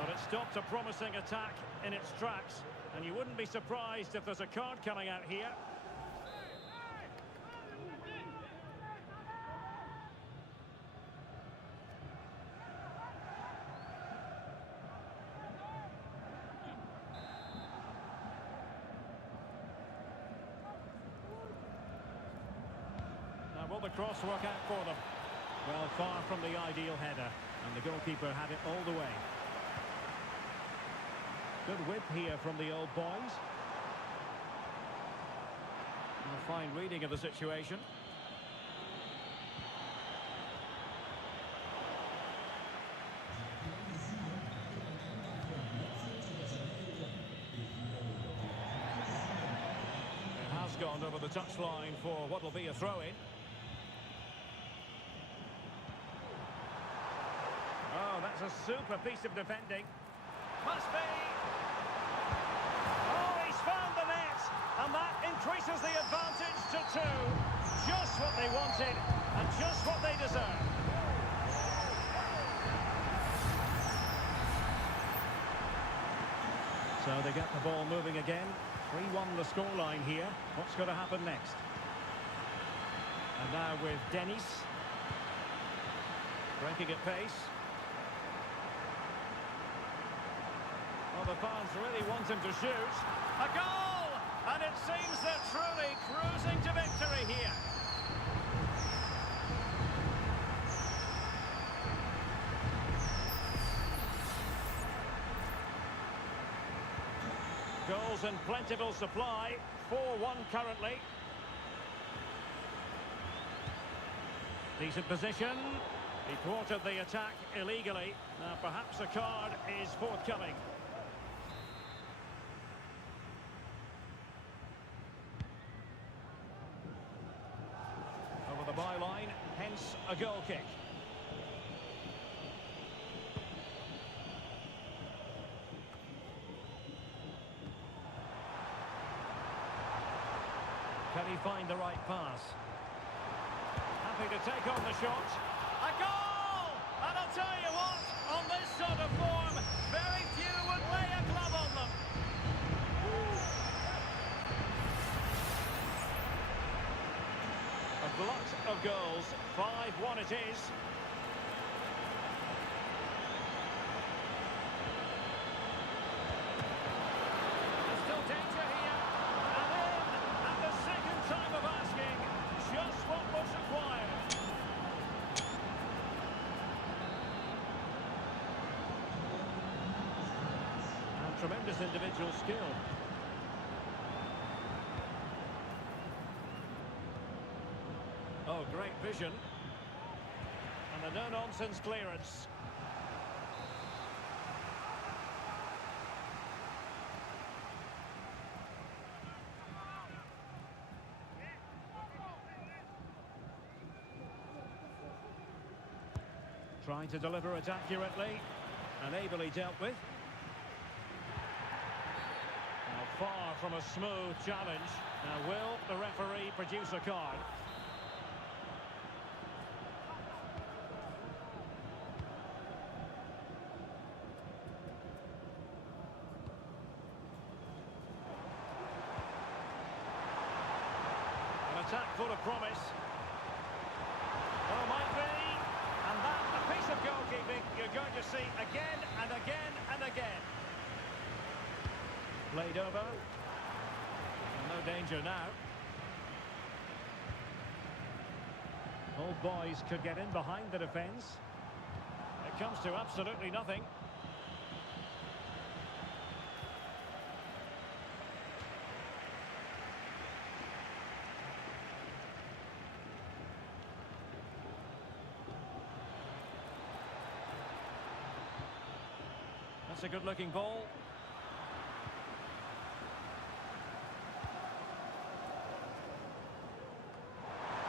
But it stopped a promising attack in its tracks. And you wouldn't be surprised if there's a card coming out here. Will the cross work out for them? Well, far from the ideal header, and the goalkeeper had it all the way. Good whip here from the old boys. A fine reading of the situation. It has gone over the touchline for what will be a throw-in. Oh, that's a super piece of defending. Must be. Oh, he's found the net. And that increases the advantage to 2. Just what they wanted and just what they deserve. So they get the ball moving again. 3-1 the scoreline here. What's going to happen next? And now with Dennis. Breaking at pace. Well, the fans really want him to shoot. A goal! And it seems they're truly cruising to victory here. Goals in plentiful supply. 4-1 currently. Decent position. He thwarted the attack illegally. Now perhaps a card is forthcoming. Over the byline, hence a goal kick. Can he find the right pass? Happy to take on the shot. A goal! And I'll tell you what, on this sort of form, very few would lay a glove on them. A glut of goals, 5-1 it is. There's still danger here. And in, and the tremendous individual skill. Oh, great vision. And a no-nonsense clearance. Trying to deliver it accurately and ably dealt with. Now far from a smooth challenge. Now will the referee produce a card? An attack full of promise. Oh, might be. And that, a piece of goalkeeping you're going to see again and again and again. Played over. No danger now. Both boys could get in behind the defence. It comes to absolutely nothing. That's a good-looking ball.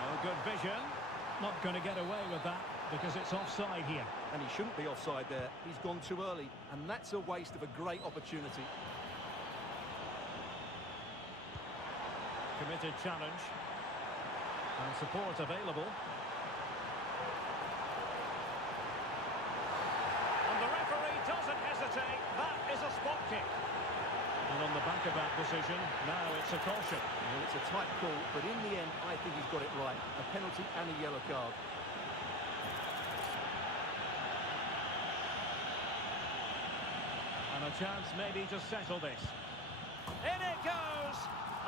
Oh, good vision. Not going to get away with that because it's offside here. And he shouldn't be offside there. He's gone too early, and that's a waste of a great opportunity. Committed challenge. And support available. Doesn't hesitate. That is a spot kick. And on the back of that decision, now it's a caution. Well, it's a tight call, but in the end, I think he's got it right. A penalty and a yellow card. And a chance maybe to settle this. In it goes!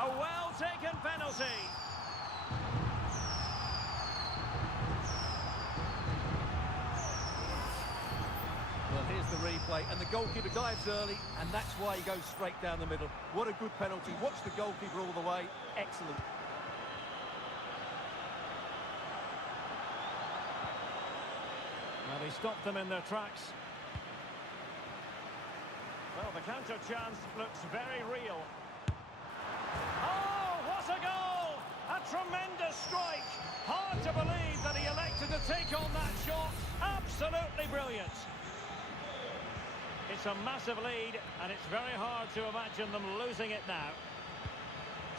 A well-taken penalty. Well, here's the replay, and the goalkeeper dives early, and that's why he goes straight down the middle. What a good penalty. Watch the goalkeeper all the way. Excellent. Well, he stopped them in their tracks. Well, the counter chance looks very real. Oh, what a goal! A tremendous strike. Hard to believe that he elected to take on that shot. Absolutely brilliant. It's a massive lead, and it's very hard to imagine them losing it now.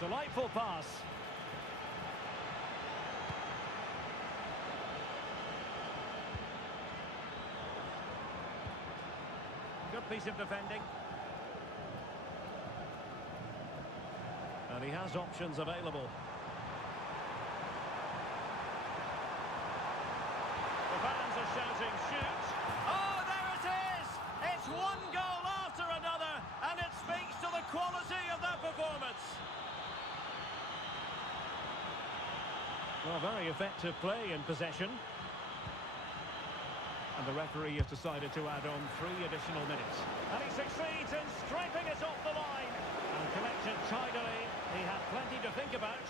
Delightful pass. Good piece of defending. And he has options available. The fans are shouting, shoot! Oh, there it is! It's one goal after another, and it speaks to the quality of their performance. Well, very effective play in possession. And the referee has decided to add on 3 additional minutes. And he succeeds in striping it off the line. And collects it tidily. He had plenty to think about.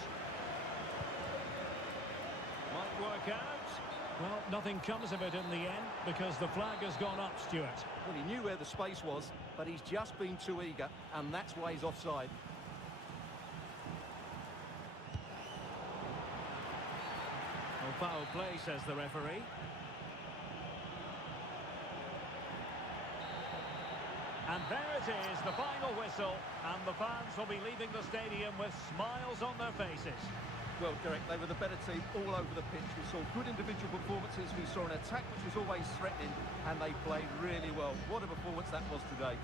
Might work out. Well, nothing comes of it in the end because the flag has gone up, Stuart. Well, he knew where the space was, but he's just been too eager, and that's why he's offside. Well, foul play, says the referee. And there it is, the final whistle, and the fans will be leaving the stadium with smiles on their faces. Well, Derek, they were the better team all over the pitch. We saw good individual performances. We saw an attack which was always threatening, and they played really well. What a performance that was today.